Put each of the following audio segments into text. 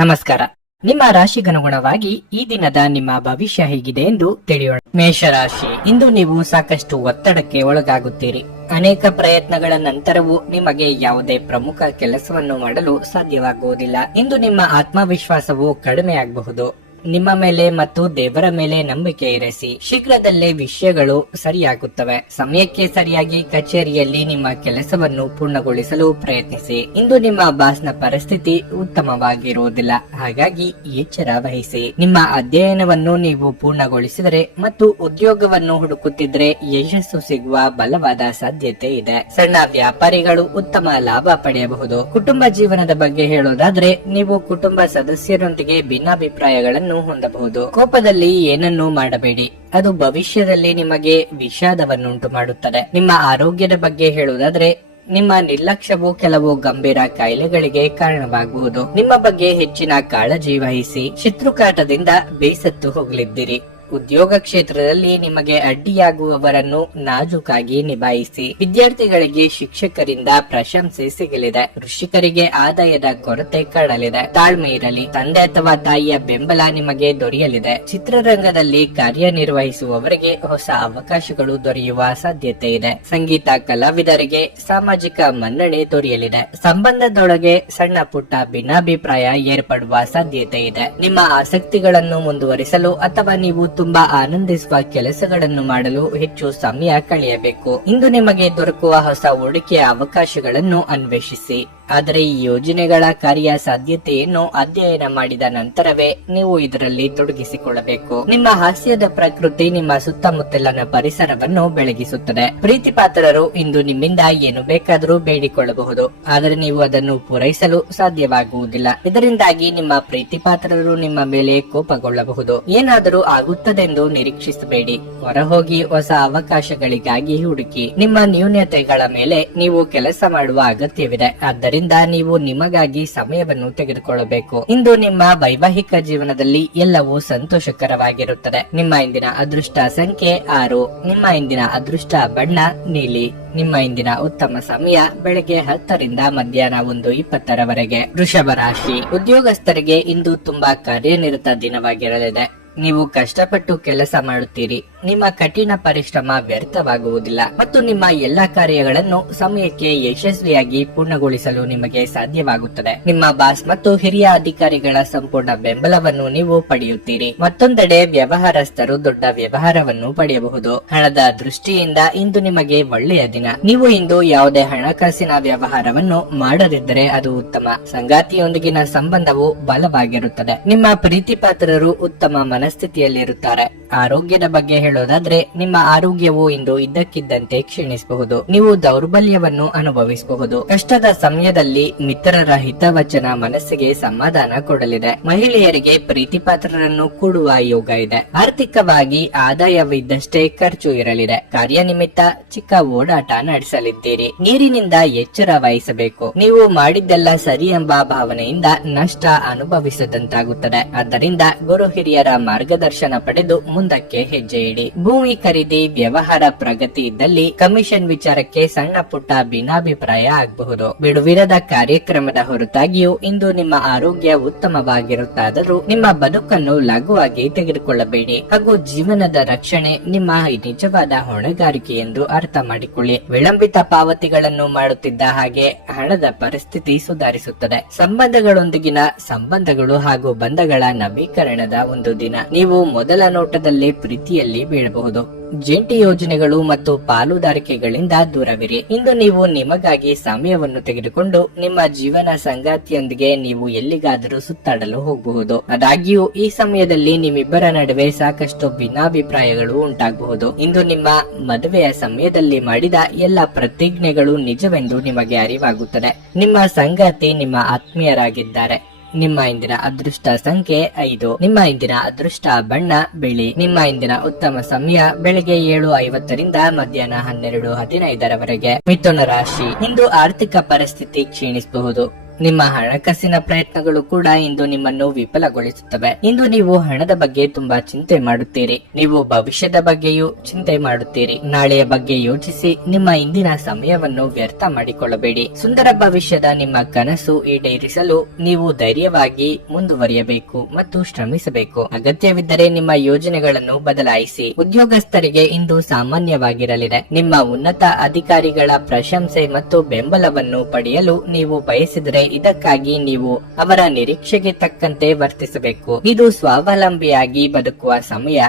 ನಮಸ್ಕಾರ. ನಿಮ್ಮ ರಾಶಿಗನುಗುಣವಾಗಿ ಈ ದಿನದ ನಿಮ್ಮ ಭವಿಷ್ಯ ಹೇಗಿದೆ ಎಂದು ತಿಳಿಯೋಣ. ಮೇಷರಾಶಿ, ಇಂದು ನೀವು ಸಾಕಷ್ಟು ಒತ್ತಡಕ್ಕೆ ಒಳಗಾಗುತ್ತೀರಿ. ಅನೇಕ ಪ್ರಯತ್ನಗಳ ನಂತರವೂ ನಿಮಗೆ ಯಾವುದೇ ಪ್ರಮುಖ ಕೆಲಸವನ್ನು ಮಾಡಲು ಸಾಧ್ಯವಾಗುವುದಿಲ್ಲ. ಇಂದು ನಿಮ್ಮ ಆತ್ಮವಿಶ್ವಾಸವು ಕಡಿಮೆಯಾಗಬಹುದು. ನಿಮ್ಮ ಮೇಲೆ ಮತ್ತು ದೇವರ ಮೇಲೆ ನಂಬಿಕೆ ಇರಿಸಿ. ಶೀಘ್ರದಲ್ಲೇ ವಿಷಯಗಳು ಸರಿಯಾಗುತ್ತವೆ. ಸಮಯಕ್ಕೆ ಸರಿಯಾಗಿ ಕಚೇರಿಯಲ್ಲಿ ನಿಮ್ಮ ಕೆಲಸವನ್ನು ಪೂರ್ಣಗೊಳಿಸಲು ಪ್ರಯತ್ನಿಸಿ. ಇಂದು ನಿಮ್ಮ ಬಾಸ್ನ ಪರಿಸ್ಥಿತಿ ಉತ್ತಮವಾಗಿರುವುದಿಲ್ಲ, ಹಾಗಾಗಿ ಎಚ್ಚರ ವಹಿಸಿ. ನಿಮ್ಮ ಅಧ್ಯಯನವನ್ನು ನೀವು ಪೂರ್ಣಗೊಳಿಸಿದರೆ ಮತ್ತು ಉದ್ಯೋಗವನ್ನು ಹುಡುಕುತ್ತಿದ್ದರೆ ಯಶಸ್ಸು ಸಿಗುವ ಬಲವಾದ ಸಾಧ್ಯತೆ ಇದೆ. ಸಣ್ಣ ವ್ಯಾಪಾರಿಗಳು ಉತ್ತಮ ಲಾಭ ಪಡೆಯಬಹುದು. ಕುಟುಂಬ ಜೀವನದ ಬಗ್ಗೆ ಹೇಳೋದಾದ್ರೆ, ನೀವು ಕುಟುಂಬ ಸದಸ್ಯರೊಂದಿಗೆ ಭಿನ್ನಾಭಿಪ್ರಾಯಗಳನ್ನು ಹೊಂದಬಹುದು. ಕೋಪದಲ್ಲಿ ಏನನ್ನೂ ಮಾಡಬೇಡಿ, ಅದು ಭವಿಷ್ಯದಲ್ಲಿ ನಿಮಗೆ ವಿಷಾದವನ್ನುಂಟು ಮಾಡುತ್ತದೆ. ನಿಮ್ಮ ಆರೋಗ್ಯದ ಬಗ್ಗೆ ಹೇಳುವುದಾದ್ರೆ, ನಿಮ್ಮ ನಿರ್ಲಕ್ಷ್ಯವು ಕೆಲವು ಗಂಭೀರ ಕಾಯಿಲೆಗಳಿಗೆ ಕಾರಣವಾಗಬಹುದು. ನಿಮ್ಮ ಬಗ್ಗೆ ಹೆಚ್ಚಿನ ಕಾಳಜಿ ವಹಿಸಿ. ಶತ್ರುಕಾಟದಿಂದ ಬೇಸತ್ತು ಹೋಗಲಿದ್ದೀರಿ. ಉದ್ಯೋಗ ಕ್ಷೇತ್ರದಲ್ಲಿ ನಿಮಗೆ ಅಡ್ಡಿಯಾಗುವವರನ್ನು ನಾಜೂಕಾಗಿ ನಿಭಾಯಿಸಿ. ವಿದ್ಯಾರ್ಥಿಗಳಿಗೆ ಶಿಕ್ಷಕರಿಂದ ಪ್ರಶಂಸೆ ಸಿಗಲಿದೆ. ಕೃಷಿಕರಿಗೆ ಆದಾಯದ ಕೊರತೆ ಕಾಡಲಿದೆ. ತಾಳ್ಮೆ ಇರಲಿ. ತಂದೆ ಅಥವಾ ತಾಯಿಯ ಬೆಂಬಲ ನಿಮಗೆ ದೊರೆಯಲಿದೆ. ಚಿತ್ರರಂಗದಲ್ಲಿ ಕಾರ್ಯನಿರ್ವಹಿಸುವವರಿಗೆ ಹೊಸ ಅವಕಾಶಗಳು ದೊರೆಯುವ ಸಾಧ್ಯತೆ ಇದೆ. ಸಂಗೀತ ಕಲಾವಿದರಿಗೆ ಸಾಮಾಜಿಕ ಮನ್ನಣೆ ದೊರೆಯಲಿದೆ. ಸಂಬಂಧದೊಳಗೆ ಸಣ್ಣ ಪುಟ್ಟ ಭಿನ್ನಾಭಿಪ್ರಾಯ ಏರ್ಪಡುವ ಸಾಧ್ಯತೆ ಇದೆ. ನಿಮ್ಮ ಆಸಕ್ತಿಗಳನ್ನು ಮುಂದುವರಿಸಲು ಅಥವಾ ನೀವು ತುಂಬಾ ಆನಂದಿಸುವ ಕೆಲಸಗಳನ್ನು ಮಾಡಲು ಹೆಚ್ಚು ಸಮಯ ಕಳೆಯಬೇಕು. ಇಂದು ನಿಮಗೆ ದೊರಕುವ ಹೊಸ ಹೂಡಿಕೆಯ ಅವಕಾಶಗಳನ್ನು ಅನ್ವೇಷಿಸಿ. ಆದರೆ ಈ ಯೋಜನೆಗಳ ಕಾರ್ಯ ಸಾಧ್ಯತೆಯನ್ನು ಅಧ್ಯಯನ ಮಾಡಿದ ನಂತರವೇ ನೀವು ಇದರಲ್ಲಿ ತೊಡಗಿಸಿಕೊಳ್ಳಬೇಕು. ನಿಮ್ಮ ಹಾಸ್ಯದ ಪ್ರಕೃತಿ ನಿಮ್ಮ ಸುತ್ತಮುತ್ತಲಿನ ಪರಿಸರವನ್ನು ಬೆಳಗಿಸುತ್ತದೆ. ಪ್ರೀತಿ ಪಾತ್ರರು ಇಂದು ನಿಮ್ಮಿಂದ ಏನು ಬೇಕಾದರೂ ಬೇಡಿಕೊಳ್ಳಬಹುದು, ಆದರೆ ನೀವು ಅದನ್ನು ಪೂರೈಸಲು ಸಾಧ್ಯವಾಗುವುದಿಲ್ಲ. ಇದರಿಂದಾಗಿ ನಿಮ್ಮ ಪ್ರೀತಿ ಪಾತ್ರರು ನಿಮ್ಮ ಮೇಲೆ ಕೋಪಗೊಳ್ಳಬಹುದು. ಏನಾದರೂ ಆಗುತ್ತದೆಂದು ನಿರೀಕ್ಷಿಸಬೇಡಿ. ಹೊರಹೋಗಿ ಹೊಸ ಅವಕಾಶಗಳಿಗಾಗಿ ಹುಡುಕಿ. ನಿಮ್ಮ ನ್ಯೂನತೆಗಳ ಮೇಲೆ ನೀವು ಕೆಲಸ ಮಾಡುವ ಅಗತ್ಯವಿದೆ. ಆದ್ದರಿಂದ ನೀವು ನಿಮಗಾಗಿ ಸಮಯವನ್ನು ತೆಗೆದುಕೊಳ್ಳಬೇಕು. ಇಂದು ನಿಮ್ಮ ವೈವಾಹಿಕ ಜೀವನದಲ್ಲಿ ಎಲ್ಲವೂ ಸಂತೋಷಕರವಾಗಿರುತ್ತದೆ. ನಿಮ್ಮ ಇಂದಿನ ಅದೃಷ್ಟ ಸಂಖ್ಯೆ 6. ನಿಮ್ಮ ಇಂದಿನ ಅದೃಷ್ಟ ಬಣ್ಣ ನೀಲಿ. ನಿಮ್ಮ ಇಂದಿನ ಉತ್ತಮ ಸಮಯ ಬೆಳಗ್ಗೆ 10 ರಿಂದ ಮಧ್ಯಾಹ್ನ 1:20 ವೃಷಭ ರಾಶಿ, ಉದ್ಯೋಗಸ್ಥರಿಗೆ ಇಂದು ತುಂಬಾ ಕಾರ್ಯನಿರತ ದಿನವಾಗಿರಲಿದೆ. ನೀವು ಕಷ್ಟಪಟ್ಟು ಕೆಲಸ ಮಾಡುತ್ತೀರಿ. ನಿಮ್ಮ ಕಠಿಣ ಪರಿಶ್ರಮ ವ್ಯರ್ಥವಾಗುವುದಿಲ್ಲ ಮತ್ತು ನಿಮ್ಮ ಎಲ್ಲಾ ಕಾರ್ಯಗಳನ್ನು ಸಮಯಕ್ಕೆ ಯಶಸ್ವಿಯಾಗಿ ಪೂರ್ಣಗೊಳಿಸಲು ನಿಮಗೆ ಸಾಧ್ಯವಾಗುತ್ತದೆ. ನಿಮ್ಮ ಬಾಸ್ ಮತ್ತು ಹಿರಿಯ ಅಧಿಕಾರಿಗಳ ಸಂಪೂರ್ಣ ಬೆಂಬಲವನ್ನು ನೀವು ಪಡೆಯುತ್ತೀರಿ. ಮತ್ತೊಂದೆಡೆ ವ್ಯವಹಾರಸ್ಥರು ದೊಡ್ಡ ವ್ಯವಹಾರವನ್ನು ಪಡೆಯಬಹುದು. ಹಣದ ದೃಷ್ಟಿಯಿಂದ ಇಂದು ನಿಮಗೆ ಒಳ್ಳೆಯ ದಿನ. ನೀವು ಇಂದು ಯಾವುದೇ ಹಣಕಾಸಿನ ವ್ಯವಹಾರವನ್ನು ಮಾಡದಿದ್ದರೆ ಅದು ಉತ್ತಮ. ಸಂಗಾತಿಯೊಂದಿಗಿನ ಸಂಬಂಧವು ಬಲವಾಗಿರುತ್ತದೆ. ನಿಮ್ಮ ಪ್ರೀತಿ ಪಾತ್ರರು ಉತ್ತಮ ಮನಸ್ಥಿತಿಯಲ್ಲಿರುತ್ತಾರೆ. ಆರೋಗ್ಯದ ಬಗ್ಗೆ ಹೇಳೋದಾದ್ರೆ, ನಿಮ್ಮ ಆರೋಗ್ಯವು ಇಂದು ಇದ್ದಕ್ಕಿದ್ದಂತೆ ಕ್ಷೀಣಿಸಬಹುದು. ನೀವು ದೌರ್ಬಲ್ಯವನ್ನು ಅನುಭವಿಸಬಹುದು. ಕಷ್ಟದ ಸಮಯದಲ್ಲಿ ಮಿತ್ರರ ಹಿತವಚನ ಮನಸ್ಸಿಗೆ ಸಮಾಧಾನ ಕೊಡಲಿದೆ. ಮಹಿಳೆಯರಿಗೆ ಪ್ರೀತಿ ಪಾತ್ರರನ್ನು ಕೂಡುವ ಯೋಗ ಇದೆ. ಆರ್ಥಿಕವಾಗಿ ಆದಾಯವಿದ್ದಷ್ಟೇ ಖರ್ಚು ಇರಲಿದೆ. ಕಾರ್ಯನಿಮಿತ್ತ ಚಿಕ್ಕ ಓಡಾಟ ನಡೆಸಲಿದ್ದೀರಿ. ನೀರಿನಿಂದ ಎಚ್ಚರ ವಹಿಸಬೇಕು. ನೀವು ಮಾಡಿದ್ದೆಲ್ಲ ಸರಿ ಎಂಬ ಭಾವನೆಯಿಂದ ನಷ್ಟ ಅನುಭವಿಸದಂತಾಗುತ್ತದೆ. ಆದ್ದರಿಂದ ಗುರು ಹಿರಿಯರ ಮಾರ್ಗದರ್ಶನ ಪಡೆದು ಮುಂದಕ್ಕೆ ಹೆಜ್ಜೆ ಇಡಿ. ಭೂಮಿ ಖರೀದಿ ವ್ಯವಹಾರ ಪ್ರಗತಿ ಇದ್ದಲ್ಲಿ ಕಮಿಷನ್ ವಿಚಾರಕ್ಕೆ ಸಣ್ಣ ಪುಟ್ಟ ಭಿನ್ನಾಭಿಪ್ರಾಯ ಆಗಬಹುದು. ಬಿಡುವಿರದ ಕಾರ್ಯಕ್ರಮದ ಹೊರತಾಗಿಯೂ ಇಂದು ನಿಮ್ಮ ಆರೋಗ್ಯ ಉತ್ತಮವಾಗಿರುತ್ತಾದರೂ ನಿಮ್ಮ ಬದುಕನ್ನು ಲಘುವಾಗಿ ತೆಗೆದುಕೊಳ್ಳಬೇಡಿ ಹಾಗೂ ಜೀವನದ ರಕ್ಷಣೆ ನಿಮ್ಮ ನಿಜವಾದ ಹೊಣೆಗಾರಿಕೆ ಎಂದು ಅರ್ಥ ಮಾಡಿಕೊಳ್ಳಿ. ವಿಳಂಬಿತ ಪಾವತಿಗಳನ್ನು ಮಾಡುತ್ತಿದ್ದ ಹಾಗೆ ಹಣದ ಪರಿಸ್ಥಿತಿ ಸುಧಾರಿಸುತ್ತದೆ. ಸಂಬಂಧಗಳೊಂದಿಗಿನ ಸಂಬಂಧಗಳು ಹಾಗೂ ಬಂಧಗಳ ನವೀಕರಣದ ಒಂದು ದಿನ. ನೀವು ಮೊದಲ ನೋಟದಲ್ಲಿ ಪ್ರೀತಿಯಲ್ಲಿ ಬೀಳಬಹುದು. ಜಂಟಿ ಯೋಜನೆಗಳು ಮತ್ತು ಪಾಲುದಾರಿಕೆಗಳಿಂದ ದೂರವಿರಿ. ಇಂದು ನೀವು ನಿಮಗಾಗಿ ಸಮಯವನ್ನು ತೆಗೆದುಕೊಂಡು ನಿಮ್ಮ ಜೀವನ ಸಂಗಾತಿಯೊಂದಿಗೆ ನೀವು ಎಲ್ಲಿಗಾದರೂ ಸುತ್ತಾಡಲು ಹೋಗಬಹುದು. ಆದಾಗ್ಯೂ ಈ ಸಮಯದಲ್ಲಿ ನಿಮ್ಮಿಬ್ಬರ ನಡುವೆ ಸಾಕಷ್ಟು ಭಿನ್ನಾಭಿಪ್ರಾಯಗಳು ಉಂಟಾಗಬಹುದು. ಇಂದು ನಿಮ್ಮ ಮದುವೆಯ ಸಮಯದಲ್ಲಿ ಮಾಡಿದ ಎಲ್ಲ ಪ್ರತಿಜ್ಞೆಗಳು ನಿಜವೆಂದು ನಿಮಗೆ ಅರಿವಾಗುತ್ತದೆ. ನಿಮ್ಮ ಸಂಗಾತಿ ನಿಮ್ಮ ಆತ್ಮೀಯರಾಗಿದ್ದಾರೆ. ನಿಮ್ಮ ಇಂದಿನ ಅದೃಷ್ಟ ಸಂಖ್ಯೆ 5. ನಿಮ್ಮ ಇಂದಿನ ಅದೃಷ್ಟ ಬಣ್ಣ ಬಿಳಿ. ನಿಮ್ಮ ಇಂದಿನ ಉತ್ತಮ ಸಮಯ ಬೆಳಗ್ಗೆ 7:50 ರಿಂದ ಮಧ್ಯಾಹ್ನ 12:15 ಮಿಥುನ ರಾಶಿ, ಇಂದು ಆರ್ಥಿಕ ಪರಿಸ್ಥಿತಿ ಕ್ಷೀಣಿಸಬಹುದು. ನಿಮ್ಮ ಹಣಕಾಸಿನ ಪ್ರಯತ್ನಗಳು ಕೂಡ ಇಂದು ನಿಮ್ಮನ್ನು ವಿಫಲಗೊಳಿಸುತ್ತವೆ. ಇಂದು ನೀವು ಹಣದ ಬಗ್ಗೆ ತುಂಬಾ ಚಿಂತೆ ಮಾಡುತ್ತೀರಿ. ನೀವು ಭವಿಷ್ಯದ ಬಗ್ಗೆಯೂ ಚಿಂತೆ ಮಾಡುತ್ತೀರಿ. ನಾಳೆಯ ಬಗ್ಗೆ ಯೋಚಿಸಿ ನಿಮ್ಮ ಇಂದಿನ ಸಮಯವನ್ನು ವ್ಯರ್ಥ ಮಾಡಿಕೊಳ್ಳಬೇಡಿ. ಸುಂದರ ಭವಿಷ್ಯದ ನಿಮ್ಮ ಕನಸು ಈಡೇರಿಸಲು ನೀವು ಧೈರ್ಯವಾಗಿ ಮುಂದುವರಿಯಬೇಕು ಮತ್ತು ಶ್ರಮಿಸಬೇಕು. ಅಗತ್ಯವಿದ್ದರೆ ನಿಮ್ಮ ಯೋಜನೆಗಳನ್ನು ಬದಲಾಯಿಸಿ. ಉದ್ಯೋಗಸ್ಥರಿಗೆ ಇಂದು ಸಾಮಾನ್ಯವಾಗಿರಲಿದೆ. ನಿಮ್ಮ ಉನ್ನತ ಅಧಿಕಾರಿಗಳ ಪ್ರಶಂಸೆ ಮತ್ತು ಬೆಂಬಲವನ್ನು ಪಡೆಯಲು ನೀವು ಬಯಸಿದರೆ ಇದಕ್ಕಾಗಿ ನೀವು ಅವರ ನಿರೀಕ್ಷೆಗೆ ತಕ್ಕಂತೆ ವರ್ತಿಸಬೇಕು. ಇದು ಸ್ವಾವಲಂಬಿಯಾಗಿ ಬದುಕುವ ಸಮಯ.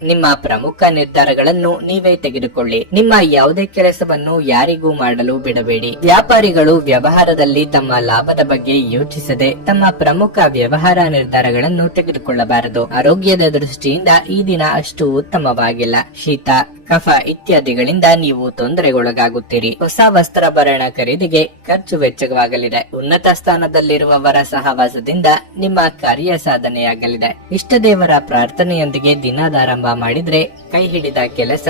ನಿಮ್ಮ ಪ್ರಮುಖ ನಿರ್ಧಾರಗಳನ್ನು ನೀವೇ ತೆಗೆದುಕೊಳ್ಳಿ. ನಿಮ್ಮ ಯಾವುದೇ ಕೆಲಸವನ್ನು ಯಾರಿಗೂ ಮಾಡಲು ಬಿಡಬೇಡಿ. ವ್ಯಾಪಾರಿಗಳು ವ್ಯವಹಾರದಲ್ಲಿ ತಮ್ಮ ಲಾಭದ ಬಗ್ಗೆ ಯೋಚಿಸದೆ ತಮ್ಮ ಪ್ರಮುಖ ವ್ಯವಹಾರ ನಿರ್ಧಾರಗಳನ್ನು ತೆಗೆದುಕೊಳ್ಳಬಾರದು. ಆರೋಗ್ಯದ ದೃಷ್ಟಿಯಿಂದ ಈ ದಿನ ಅಷ್ಟು ಉತ್ತಮವಾಗಿಲ್ಲ. ಶೀತ, ಕಫ ಇತ್ಯಾದಿಗಳಿಂದ ನೀವು ತೊಂದರೆಗೊಳಗಾಗುತ್ತೀರಿ. ಹೊಸ ವಸ್ತ್ರಾಭರಣ ಖರೀದಿಗೆ ಖರ್ಚು ವೆಚ್ಚವಾಗಲಿದೆ. ಉನ್ನತ ಸ್ಥಾನದಲ್ಲಿರುವವರ ಸಹವಾಸದಿಂದ ನಿಮ್ಮ ಕಾರ್ಯ ಸಾಧನೆಯಾಗಲಿದೆ. ಇಷ್ಟ ದೇವರ ಪ್ರಾರ್ಥನೆಯೊಂದಿಗೆ ದಿನದಾರಂಭ ಮಾಡಿದ್ರೆ ಕೈ ಹಿಡಿದ ಕೆಲಸ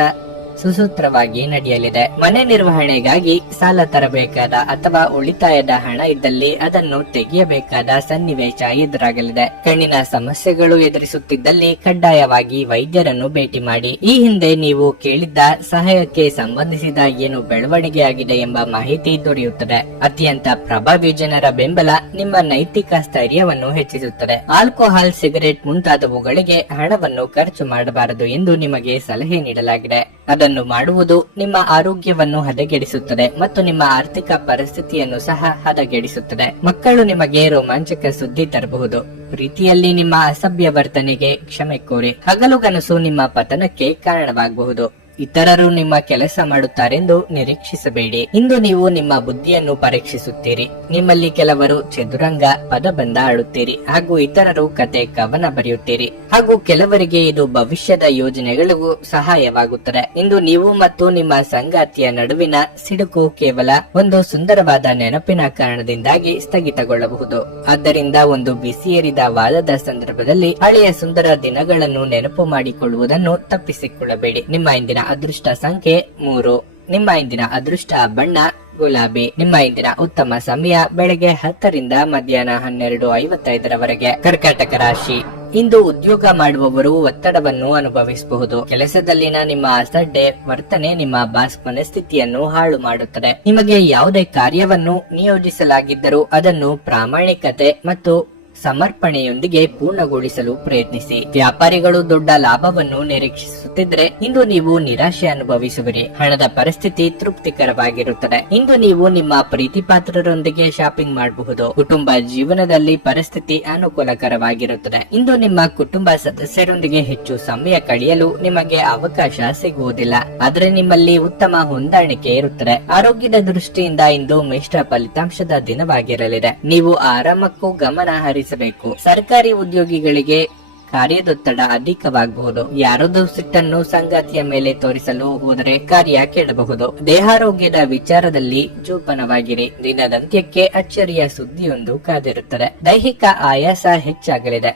ಸುಸೂತ್ರವಾಗಿ ನಡೆಯಲಿದೆ. ಮನೆ ನಿರ್ವಹಣೆಗಾಗಿ ಸಾಲ ತರಬೇಕಾದ ಅಥವಾ ಉಳಿತಾಯದ ಹಣ ಇದ್ದಲ್ಲಿ ಅದನ್ನು ತೆಗೆಯಬೇಕಾದ ಸನ್ನಿವೇಶ ಎದುರಾಗಲಿದೆ. ಕಣ್ಣಿನ ಸಮಸ್ಯೆಗಳು ಎದುರಿಸುತ್ತಿದ್ದಲ್ಲಿ ಕಡ್ಡಾಯವಾಗಿ ವೈದ್ಯರನ್ನು ಭೇಟಿ ಮಾಡಿ. ಈ ಹಿಂದೆ ನೀವು ಕೇಳಿದ್ದ ಸಹಾಯಕ್ಕೆ ಸಂಬಂಧಿಸಿದ ಏನು ಬೆಳವಣಿಗೆ ಆಗಿದೆ ಎಂಬ ಮಾಹಿತಿ ದೊರೆಯುತ್ತದೆ. ಅತ್ಯಂತ ಪ್ರಭಾವಿ ಜನರ ಬೆಂಬಲ ನಿಮ್ಮ ನೈತಿಕ ಸ್ಥೈರ್ಯವನ್ನು ಹೆಚ್ಚಿಸುತ್ತದೆ. ಆಲ್ಕೋಹಾಲ್, ಸಿಗರೆಟ್ ಮುಂತಾದವುಗಳಿಗೆ ಹಣವನ್ನು ಖರ್ಚು ಮಾಡಬಾರದು ಎಂದು ನಿಮಗೆ ಸಲಹೆ ನೀಡಲಾಗಿದೆ. ಅದನ್ನು ಮಾಡುವುದು ನಿಮ್ಮ ಆರೋಗ್ಯವನ್ನು ಹದಗೆಡಿಸುತ್ತದೆ ಮತ್ತು ನಿಮ್ಮ ಆರ್ಥಿಕ ಪರಿಸ್ಥಿತಿಯನ್ನು ಸಹ ಹದಗೆಡಿಸುತ್ತದೆ. ಮಕ್ಕಳು ನಿಮಗೆ ರೋಮಾಂಚಕ ಸುದ್ದಿ ತರಬಹುದು. ಪ್ರೀತಿಯಲ್ಲಿ ನಿಮ್ಮ ಅಸಭ್ಯ ವರ್ತನೆಗೆ ಕ್ಷಮೆ ಕೋರಿ. ಹಗಲುಗನಸು ನಿಮ್ಮ ಪತನಕ್ಕೆ ಕಾರಣವಾಗಬಹುದು. ಇತರರು ನಿಮ್ಮ ಕೆಲಸ ಮಾಡುತ್ತಾರೆಂದು ನಿರೀಕ್ಷಿಸಬೇಡಿ. ಇಂದು ನೀವು ನಿಮ್ಮ ಬುದ್ಧಿಯನ್ನು ಪರೀಕ್ಷಿಸುತ್ತೀರಿ. ನಿಮ್ಮಲ್ಲಿ ಕೆಲವರು ಚದುರಂಗ, ಪದಬಂಧ ಆಡುತ್ತೀರಿ ಹಾಗೂ ಇತರರು ಕತೆ, ಕವನ ಬರೆಯುತ್ತೀರಿ ಹಾಗೂ ಕೆಲವರಿಗೆ ಇದು ಭವಿಷ್ಯದ ಯೋಜನೆಗಳಿಗೂ ಸಹಾಯವಾಗುತ್ತದೆ. ಇಂದು ನೀವು ಮತ್ತು ನಿಮ್ಮ ಸಂಗಾತಿಯ ನಡುವಿನ ಸಿಡುಕು ಕೇವಲ ಒಂದು ಸುಂದರವಾದ ನೆನಪಿನ ಕಾರಣದಿಂದಾಗಿ ಸ್ಥಗಿತಗೊಳ್ಳಬಹುದು. ಆದ್ದರಿಂದ ಒಂದು ಬಿಸಿಯೇರಿದ ವಾದದ ಸಂದರ್ಭದಲ್ಲಿ ಹಳೆಯ ಸುಂದರ ದಿನಗಳನ್ನು ನೆನಪು ಮಾಡಿಕೊಳ್ಳುವುದನ್ನು ತಪ್ಪಿಸಿಕೊಳ್ಳಬೇಡಿ. ನಿಮ್ಮ ಇಂದಿನ ಅದೃಷ್ಟ ಸಂಖ್ಯೆ 3. ನಿಮ್ಮ ಇಂದಿನ ಅದೃಷ್ಟ ಬಣ್ಣ ಗುಲಾಬಿ. ನಿಮ್ಮ ಇಂದಿನ ಉತ್ತಮ ಸಮಯ ಬೆಳಗ್ಗೆ 10 ರಿಂದ ಮಧ್ಯಾಹ್ನ 12:55 ಕರ್ಕಾಟಕ ರಾಶಿ. ಇಂದು ಉದ್ಯೋಗ ಮಾಡುವವರು ಒತ್ತಡವನ್ನು ಅನುಭವಿಸಬಹುದು. ಕೆಲಸದಲ್ಲಿನ ನಿಮ್ಮ ಅಸಡ್ಡೆ ವರ್ತನೆ ನಿಮ್ಮ ಬಾಸ್ ಮನಸ್ಥಿತಿಯನ್ನು ಹಾಳು ಮಾಡುತ್ತದೆ. ನಿಮಗೆ ಯಾವುದೇ ಕಾರ್ಯವನ್ನು ನಿಯೋಜಿಸಲಾಗಿದ್ದರೂ ಅದನ್ನು ಪ್ರಾಮಾಣಿಕತೆ ಮತ್ತು ಸಮರ್ಪಣೆಯೊಂದಿಗೆ ಪೂರ್ಣಗೊಳಿಸಲು ಪ್ರಯತ್ನಿಸಿ. ವ್ಯಾಪಾರಿಗಳು ದೊಡ್ಡ ಲಾಭವನ್ನು ನಿರೀಕ್ಷಿಸುತ್ತಿದ್ರೆ ಇಂದು ನೀವು ನಿರಾಶೆ ಅನುಭವಿಸುವಿರಿ. ಹಣದ ಪರಿಸ್ಥಿತಿ ತೃಪ್ತಿಕರವಾಗಿರುತ್ತದೆ. ಇಂದು ನೀವು ನಿಮ್ಮ ಪ್ರೀತಿ ಪಾತ್ರರೊಂದಿಗೆ ಶಾಪಿಂಗ್ ಮಾಡಬಹುದು. ಕುಟುಂಬ ಜೀವನದಲ್ಲಿ ಪರಿಸ್ಥಿತಿ ಅನುಕೂಲಕರವಾಗಿರುತ್ತದೆ. ಇಂದು ನಿಮ್ಮ ಕುಟುಂಬ ಸದಸ್ಯರೊಂದಿಗೆ ಹೆಚ್ಚು ಸಮಯ ಕಳೆಯಲು ನಿಮಗೆ ಅವಕಾಶ ಸಿಗುವುದಿಲ್ಲ. ಆದರೆ ನಿಮ್ಮಲ್ಲಿ ಉತ್ತಮ ಹೊಂದಾಣಿಕೆ ಇರುತ್ತದೆ. ಆರೋಗ್ಯದ ದೃಷ್ಟಿಯಿಂದ ಇಂದು ಮಿಶ್ರ ಫಲಿತಾಂಶದ ದಿನವಾಗಿರಲಿದೆ. ನೀವು ಆರಾಮಕ್ಕೂ ಗಮನ ಹರಿಸಬೇಕು. ಸರ್ಕಾರಿ ಉದ್ಯೋಗಿಗಳಿಗೆ ಕಾರ್ಯದೊತ್ತಡ ಅಧಿಕವಾಗಬಹುದು. ಯಾರದೋ ಸಿಟ್ಟನ್ನು ಸಂಗಾತಿಯ ಮೇಲೆ ತೋರಿಸಲು ಹೋದರೆ ಕಾರ್ಯ ಕೆಡಬಹುದು. ದೇಹಾರೋಗ್ಯದ ವಿಚಾರದಲ್ಲಿ ಜೋಪಾನವಾಗಿರಿ. ದಿನದಂತ್ಯಕ್ಕೆ ಅಚ್ಚರಿಯ ಸುದ್ದಿಯೊಂದು ಕಾದಿರುತ್ತದೆ. ದೈಹಿಕ ಆಯಾಸ ಹೆಚ್ಚಾಗಲಿದೆ.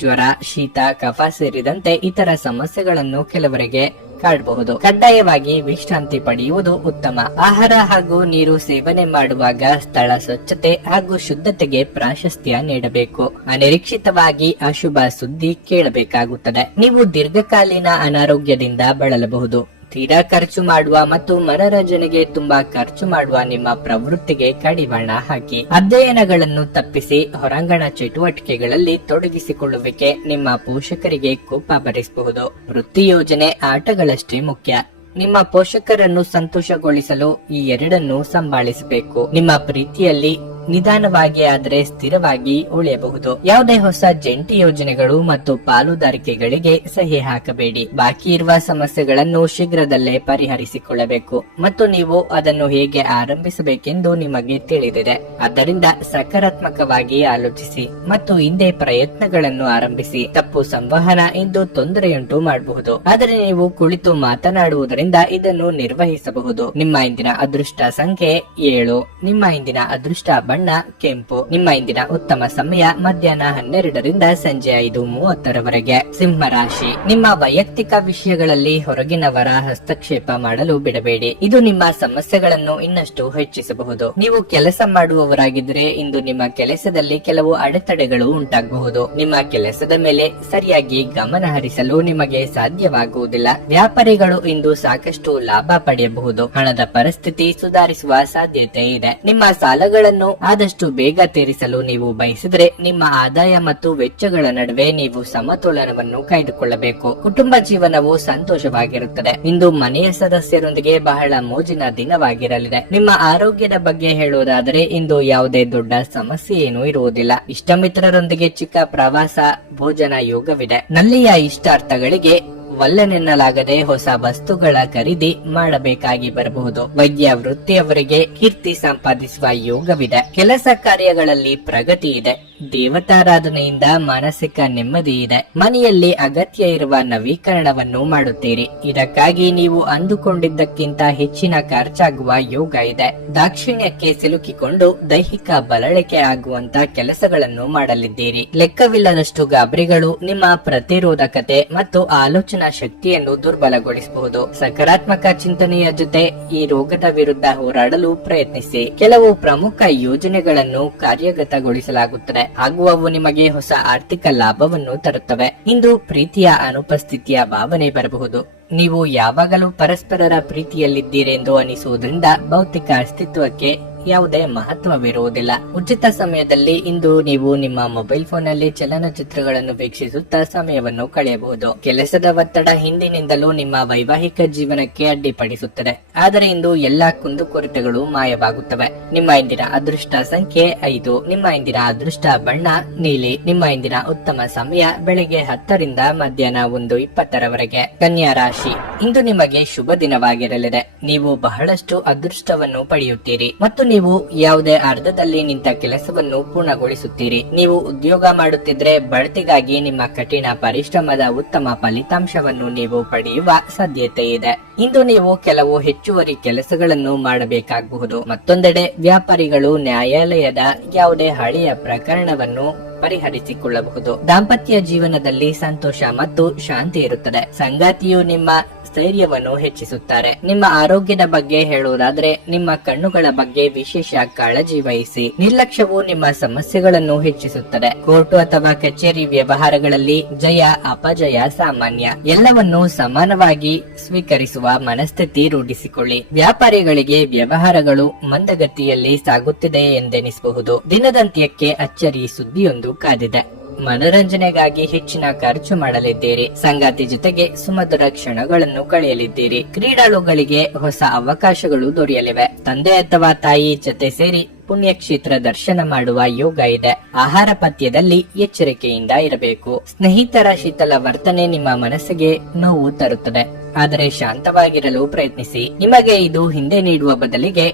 ಜ್ವರ, ಶೀತ, ಕಫ ಸೇರಿದಂತೆ ಇತರ ಸಮಸ್ಯೆಗಳನ್ನು ಕೆಲವರಿಗೆ ಕಾಡಬಹುದು. ಕಡ್ಡಾಯವಾಗಿ ವಿಶ್ರಾಂತಿ ಪಡೆಯುವುದು ಉತ್ತಮ. ಆಹಾರ ಹಾಗೂ ನೀರು ಸೇವನೆ ಮಾಡುವಾಗ ಸ್ಥಳ ಸ್ವಚ್ಛತೆ ಹಾಗೂ ಶುದ್ಧತೆಗೆ ಪ್ರಾಶಸ್ತ್ಯ ನೀಡಬೇಕು. ಅನಿರೀಕ್ಷಿತವಾಗಿ ಅಶುಭ ಸುದ್ದಿ ಕೇಳಬೇಕಾಗುತ್ತದೆ. ನೀವು ದೀರ್ಘಕಾಲೀನ ಅನಾರೋಗ್ಯದಿಂದ ಬಳಲಬಹುದು. ತೀರಾ ಖರ್ಚು ಮಾಡುವ ಮತ್ತು ಮನರಂಜನೆಗೆ ತುಂಬಾ ಖರ್ಚು ಮಾಡುವ ನಿಮ್ಮ ಪ್ರವೃತ್ತಿಗೆ ಕಡಿವಾಣ ಹಾಕಿ. ಅಧ್ಯಯನಗಳನ್ನು ತಪ್ಪಿಸಿ ಹೊರಾಂಗಣ ಚಟುವಟಿಕೆಗಳಲ್ಲಿ ತೊಡಗಿಸಿಕೊಳ್ಳುವಿಕೆ ನಿಮ್ಮ ಪೋಷಕರಿಗೆ ಕೋಪ ಬರಿಸಬಹುದು. ವೃತ್ತಿ ಯೋಜನೆ ಆಟಗಳಷ್ಟೇ ಮುಖ್ಯ. ನಿಮ್ಮ ಪೋಷಕರನ್ನು ಸಂತೋಷಗೊಳಿಸಲು ಈ ಎರಡನ್ನೂ ಸಂಭಾಳಿಸಬೇಕು. ನಿಮ್ಮ ಪ್ರೀತಿಯಲ್ಲಿ ನಿಧಾನವಾಗಿ ಆದರೆ ಸ್ಥಿರವಾಗಿ ಉಳಿಯಬಹುದು. ಯಾವುದೇ ಹೊಸ ಜಂಟಿ ಯೋಜನೆಗಳು ಮತ್ತು ಪಾಲುದಾರಿಕೆಗಳಿಗೆ ಸಹಿ ಹಾಕಬೇಡಿ. ಬಾಕಿ ಇರುವ ಸಮಸ್ಯೆಗಳನ್ನು ಶೀಘ್ರದಲ್ಲೇ ಪರಿಹರಿಸಿಕೊಳ್ಳಬೇಕು ಮತ್ತು ನೀವು ಅದನ್ನು ಹೇಗೆ ಆರಂಭಿಸಬೇಕೆಂದು ನಿಮಗೆ ತಿಳಿದಿದೆ. ಆದ್ದರಿಂದ ಸಕಾರಾತ್ಮಕವಾಗಿ ಆಲೋಚಿಸಿ ಮತ್ತು ಹಿಂದೆ ಪ್ರಯತ್ನಗಳನ್ನು ಆರಂಭಿಸಿ. ತಪ್ಪು ಸಂವಹನ ಇಂದು ತೊಂದರೆಯುಂಟು ಮಾಡಬಹುದು, ಆದರೆ ನೀವು ಕುಳಿತು ಮಾತನಾಡುವುದರಿಂದ ಇದನ್ನು ನಿರ್ವಹಿಸಬಹುದು. ನಿಮ್ಮ ಇಂದಿನ ಅದೃಷ್ಟ ಸಂಖ್ಯೆ 7. ನಿಮ್ಮ ಇಂದಿನ ಅದೃಷ್ಟ ಬಣ್ಣ ಕೆಂಪು. ನಿಮ್ಮ ಇಂದಿನ ಉತ್ತಮ ಸಮಯ ಮಧ್ಯಾಹ್ನ 12ರಿಂದ ಸಂಜೆ 5:30ರವರೆಗೆ. ಸಿಂಹ ರಾಶಿ, ನಿಮ್ಮ ವೈಯಕ್ತಿಕ ವಿಷಯಗಳಲ್ಲಿ ಹೊರಗಿನವರ ಹಸ್ತಕ್ಷೇಪ ಮಾಡಲು ಬಿಡಬೇಡಿ. ಇದು ನಿಮ್ಮ ಸಮಸ್ಯೆಗಳನ್ನು ಇನ್ನಷ್ಟು ಹೆಚ್ಚಿಸಬಹುದು. ನೀವು ಕೆಲಸ ಮಾಡುವವರಾಗಿದ್ದರೆ ಇಂದು ನಿಮ್ಮ ಕೆಲಸದಲ್ಲಿ ಕೆಲವು ಅಡೆತಡೆಗಳು ಉಂಟಾಗಬಹುದು. ನಿಮ್ಮ ಕೆಲಸದ ಮೇಲೆ ಸರಿಯಾಗಿ ಗಮನ ಹರಿಸಲು ನಿಮಗೆ ಸಾಧ್ಯವಾಗುವುದಿಲ್ಲ. ವ್ಯಾಪಾರಿಗಳು ಇಂದು ಸಾಕಷ್ಟು ಲಾಭ ಪಡೆಯಬಹುದು. ಹಣದ ಪರಿಸ್ಥಿತಿ ಸುಧಾರಿಸುವ ಸಾಧ್ಯತೆ ಇದೆ. ನಿಮ್ಮ ಸಾಲಗಳನ್ನು ಆದಷ್ಟು ಬೇಗ ತೀರಿಸಲು ನೀವು ಬಯಸಿದ್ರೆ ನಿಮ್ಮ ಆದಾಯ ಮತ್ತು ವೆಚ್ಚಗಳ ನಡುವೆ ನೀವು ಸಮತೋಲನವನ್ನು ಕಾಯ್ದುಕೊಳ್ಳಬೇಕು. ಕುಟುಂಬ ಜೀವನವು ಸಂತೋಷವಾಗಿರುತ್ತದೆ. ಇಂದು ಮನೆಯ ಸದಸ್ಯರೊಂದಿಗೆ ಬಹಳ ಮೋಜಿನ ದಿನವಾಗಿರಲಿದೆ. ನಿಮ್ಮ ಆರೋಗ್ಯದ ಬಗ್ಗೆ ಹೇಳುವುದಾದರೆ ಇಂದು ಯಾವುದೇ ದೊಡ್ಡ ಸಮಸ್ಯೆ ಏನೂ ಇರುವುದಿಲ್ಲ. ಇಷ್ಟ ಮಿತ್ರರೊಂದಿಗೆ ಚಿಕ್ಕ ಪ್ರವಾಸ, ಭೋಜನ ಯೋಗವಿದೆ. ನಲ್ಲಿಯ ಇಷ್ಟಾರ್ಥಗಳಿಗೆ ಒಲ್ಲೆನೆನ್ನಲಾಗದೆ ಹೊಸ ವಸ್ತುಗಳ ಖರೀದಿ ಮಾಡಬೇಕಾಗಿ ಬರಬಹುದು. ವೈದ್ಯ ವೃತ್ತಿಯವರಿಗೆ ಕೀರ್ತಿ ಸಂಪಾದಿಸುವ ಯೋಗವಿದೆ. ಕೆಲಸ ಕಾರ್ಯಗಳಲ್ಲಿ ಪ್ರಗತಿ ಇದೆ. ದೇವತಾರಾಧನೆಯಿಂದ ಮಾನಸಿಕ ನೆಮ್ಮದಿ ಇದೆ. ಮನೆಯಲ್ಲಿ ಅಗತ್ಯ ಇರುವ ನವೀಕರಣವನ್ನು ಮಾಡುತ್ತೀರಿ. ಇದಕ್ಕಾಗಿ ನೀವು ಅಂದುಕೊಂಡಿದ್ದಕ್ಕಿಂತ ಹೆಚ್ಚಿನ ಖರ್ಚಾಗುವ ಯೋಗ ಇದೆ. ದಾಕ್ಷಿಣ್ಯಕ್ಕೆ ಸಿಲುಕಿಕೊಂಡು ದೈಹಿಕ ಬಳಲಿಕೆ ಆಗುವಂತ ಕೆಲಸಗಳನ್ನು ಮಾಡಲಿದ್ದೀರಿ. ಲೆಕ್ಕವಿಲ್ಲದಷ್ಟು ಗಾಬರಿಗಳು ನಿಮ್ಮ ಪ್ರತಿರೋಧಕತೆ ಮತ್ತು ಆಲೋಚನಾ ಶಕ್ತಿಯನ್ನು ದುರ್ಬಲಗೊಳಿಸಬಹುದು. ಸಕಾರಾತ್ಮಕ ಚಿಂತನೆಯ ಜೊತೆ ಈ ರೋಗದ ವಿರುದ್ಧ ಹೋರಾಡಲು ಪ್ರಯತ್ನಿಸಿ. ಕೆಲವು ಪ್ರಮುಖ ಯೋಜನೆಗಳನ್ನು ಕಾರ್ಯಗತಗೊಳಿಸಲಾಗುತ್ತದೆ ಹಾಗೂ ಅವು ನಿಮಗೆ ಹೊಸ ಆರ್ಥಿಕ ಲಾಭವನ್ನು ತರುತ್ತವೆ. ಇಂದು ಪ್ರೀತಿಯ ಅನುಪಸ್ಥಿತಿಯ ಭಾವನೆ ಬರಬಹುದು. ನೀವು ಯಾವಾಗಲೂ ಪರಸ್ಪರರ ಪ್ರೀತಿಯಲ್ಲಿದ್ದೀರೆಂದು ಅನಿಸುವುದರಿಂದ ಭೌತಿಕ ಅಸ್ತಿತ್ವಕ್ಕೆ ಯಾವುದೇ ಮಹತ್ವವಿರುವುದಿಲ್ಲ. ಉಚಿತ ಸಮಯದಲ್ಲಿ ಇಂದು ನೀವು ನಿಮ್ಮ ಮೊಬೈಲ್ ಫೋನ್ ನಲ್ಲಿ ಚಲನಚಿತ್ರಗಳನ್ನು ವೀಕ್ಷಿಸುತ್ತಾ ಸಮಯವನ್ನು ಕಳೆಯಬಹುದು. ಕೆಲಸದ ಒತ್ತಡ ಹಿಂದಿನಿಂದಲೂ ನಿಮ್ಮ ವೈವಾಹಿಕ ಜೀವನಕ್ಕೆ ಅಡ್ಡಿಪಡಿಸುತ್ತದೆ. ಆದರೆ ಇಂದು ಎಲ್ಲಾ ಕುಂದುಕೊರತೆಗಳು ಮಾಯವಾಗುತ್ತವೆ. ನಿಮ್ಮ ಇಂದಿನ ಅದೃಷ್ಟ ಸಂಖ್ಯೆ 5. ನಿಮ್ಮ ಇಂದಿನ ಅದೃಷ್ಟ ಬಣ್ಣ ನೀಲಿ. ನಿಮ್ಮ ಇಂದಿನ ಉತ್ತಮ ಸಮಯ ಬೆಳಗ್ಗೆ 10ರಿಂದ ಮಧ್ಯಾಹ್ನ 1:20ರವರೆಗೆ. ಕನ್ಯಾ ರಾಶಿ, ಇಂದು ನಿಮಗೆ ಶುಭ ದಿನವಾಗಿರಲಿದೆ. ನೀವು ಬಹಳಷ್ಟು ಅದೃಷ್ಟವನ್ನು ಪಡೆಯುತ್ತೀರಿ ಮತ್ತು ನೀವು ಯಾವುದೇ ಅರ್ಧದಲ್ಲಿ ನಿಂತ ಕೆಲಸವನ್ನು ಪೂರ್ಣಗೊಳಿಸುತ್ತೀರಿ. ನೀವು ಉದ್ಯೋಗ ಮಾಡುತ್ತಿದ್ರೆ ಬಡ್ತಿಗಾಗಿ ನಿಮ್ಮ ಕಠಿಣ ಪರಿಶ್ರಮದ ಉತ್ತಮ ಫಲಿತಾಂಶವನ್ನು ನೀವು ಪಡೆಯುವ ಸಾಧ್ಯತೆ ಇದೆ. ಇಂದು ನೀವು ಕೆಲವು ಹೆಚ್ಚುವರಿ ಕೆಲಸಗಳನ್ನು ಮಾಡಬೇಕಾಗಬಹುದು. ಮತ್ತೊಂದೆಡೆ ವ್ಯಾಪಾರಿಗಳು ನ್ಯಾಯಾಲಯದ ಯಾವುದೇ ಹಳೆಯ ಪ್ರಕರಣವನ್ನು ಪರಿಹರಿಸಿಕೊಳ್ಳಬಹುದು. ದಾಂಪತ್ಯ ಜೀವನದಲ್ಲಿ ಸಂತೋಷ ಮತ್ತು ಶಾಂತಿ ಇರುತ್ತದೆ. ಸಂಗಾತಿಯು ನಿಮ್ಮ ಸ್ಥೈರ್ಯವನ್ನು ಹೆಚ್ಚಿಸುತ್ತಾರೆ. ನಿಮ್ಮ ಆರೋಗ್ಯದ ಬಗ್ಗೆ ಹೇಳುವುದಾದ್ರೆ ನಿಮ್ಮ ಕಣ್ಣುಗಳ ಬಗ್ಗೆ ವಿಶೇಷ ಕಾಳಜಿ ವಹಿಸಿ. ನಿರ್ಲಕ್ಷ್ಯವು ನಿಮ್ಮ ಸಮಸ್ಯೆಗಳನ್ನು ಹೆಚ್ಚಿಸುತ್ತದೆ. ಕೋರ್ಟು ಅಥವಾ ಕಚೇರಿ ವ್ಯವಹಾರಗಳಲ್ಲಿ ಜಯ ಅಪಜಯ ಸಾಮಾನ್ಯ. ಎಲ್ಲವನ್ನೂ ಸಮಾನವಾಗಿ ಸ್ವೀಕರಿಸುವ ಮನಸ್ಥಿತಿ ರೂಢಿಸಿಕೊಳ್ಳಿ. ವ್ಯಾಪಾರಿಗಳಿಗೆ ವ್ಯವಹಾರಗಳು ಮಂದಗತಿಯಲ್ಲಿ ಸಾಗುತ್ತಿದೆ ಎಂದೆನಿಸಬಹುದು. ದಿನದಂತ್ಯಕ್ಕೆ ಅಚ್ಚರಿ ಸುದ್ದಿಯೊಂದು ಕಾದಿದೆ. ಮನೋರಂಜನೆಗಾಗಿ ಹೆಚ್ಚಿನ ಖರ್ಚು ಮಾಡಲಿದ್ದೀರಿ. ಸಂಗಾತಿ ಜೊತೆಗೆ ಸುಮಧುರ ಕ್ಷಣಗಳನ್ನು ಕಳೆಯಲಿದ್ದೀರಿ. ಕ್ರೀಡಾಳುಗಳಿಗೆ ಹೊಸ ಅವಕಾಶಗಳು ದೊರೆಯಲಿವೆ. ತಂದೆ ಅಥವಾ ತಾಯಿ ಜೊತೆ ಸೇರಿ ಪುಣ್ಯಕ್ಷೇತ್ರ ದರ್ಶನ ಮಾಡುವ ಯೋಗ ಇದೆ. ಆಹಾರ ಪಥ್ಯದಲ್ಲಿ ಎಚ್ಚರಿಕೆಯಿಂದ ಇರಬೇಕು. ಸ್ನೇಹಿತರ ಶೀತಲ ವರ್ತನೆ ನಿಮ್ಮ ಮನಸ್ಸಿಗೆ ನೋವು ತರುತ್ತದೆ. ಆದರೆ ಶಾಂತವಾಗಿರಲು ಪ್ರಯತ್ನಿಸಿ. ನಿಮಗೆ ಇದು ಹಿಂದೆ ನೀಡುವ ಬದಲಿಗೆ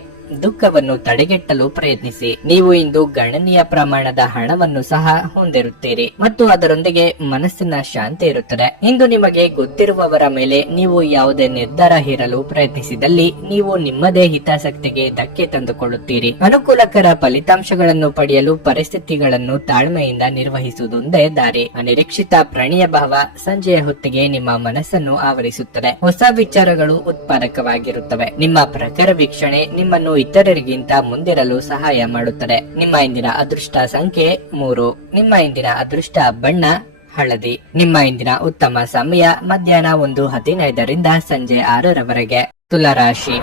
ದುಃಖವನ್ನು ತಡೆಗಟ್ಟಲು ಪ್ರಯತ್ನಿಸಿ. ನೀವು ಇಂದು ಗಣನೀಯ ಪ್ರಮಾಣದ ಹಣವನ್ನು ಸಹ ಹೊಂದಿರುತ್ತೀರಿ ಮತ್ತು ಅದರೊಂದಿಗೆ ಮನಸ್ಸಿನ ಶಾಂತಿ ಇರುತ್ತದೆ. ಇಂದು ನಿಮಗೆ ಗೊತ್ತಿರುವವರ ಮೇಲೆ ನೀವು ಯಾವುದೇ ನಿರ್ಧಾರ ಹೇರಲು ಪ್ರಯತ್ನಿಸಿದಲ್ಲಿ ನೀವು ನಿಮ್ಮದೇ ಹಿತಾಸಕ್ತಿಗೆ ಧಕ್ಕೆ ತಂದುಕೊಳ್ಳುತ್ತೀರಿ. ಅನುಕೂಲಕರ ಫಲಿತಾಂಶಗಳನ್ನು ಪಡೆಯಲು ಪರಿಸ್ಥಿತಿಗಳನ್ನು ತಾಳ್ಮೆಯಿಂದ ನಿರ್ವಹಿಸುವುದೊಂದೇ ದಾರಿ. ಅನಿರೀಕ್ಷಿತ ಪ್ರಣಯ ಭಾವ ಸಂಜೆಯ ಹೊತ್ತಿಗೆ ನಿಮ್ಮ ಮನಸ್ಸನ್ನು ಆವರಿಸುತ್ತದೆ. ಹೊಸ ವಿಚಾರಗಳು ಉತ್ಪಾದಕವಾಗಿರುತ್ತವೆ. ನಿಮ್ಮ ಪ್ರಖರ ವೀಕ್ಷಣೆ ನಿಮ್ಮನ್ನು ಇತರರಿಗಿಂತ ಮುಂದಿರಲು ಸಹಾಯ ಮಾಡುತ್ತದೆ. ನಿಮ್ಮ ಇಂದಿನ ಅದೃಷ್ಟ ಸಂಖ್ಯೆ 3. ನಿಮ್ಮ ಇಂದಿನ ಅದೃಷ್ಟ ಬಣ್ಣ ಹಳದಿ. ನಿಮ್ಮ ಇಂದಿನ ಉತ್ತಮ ಸಮಯ ಮಧ್ಯಾಹ್ನ 1:15ರಿಂದ ಸಂಜೆ 6ರವರೆಗೆ. ತುಲಾರಾಶಿ,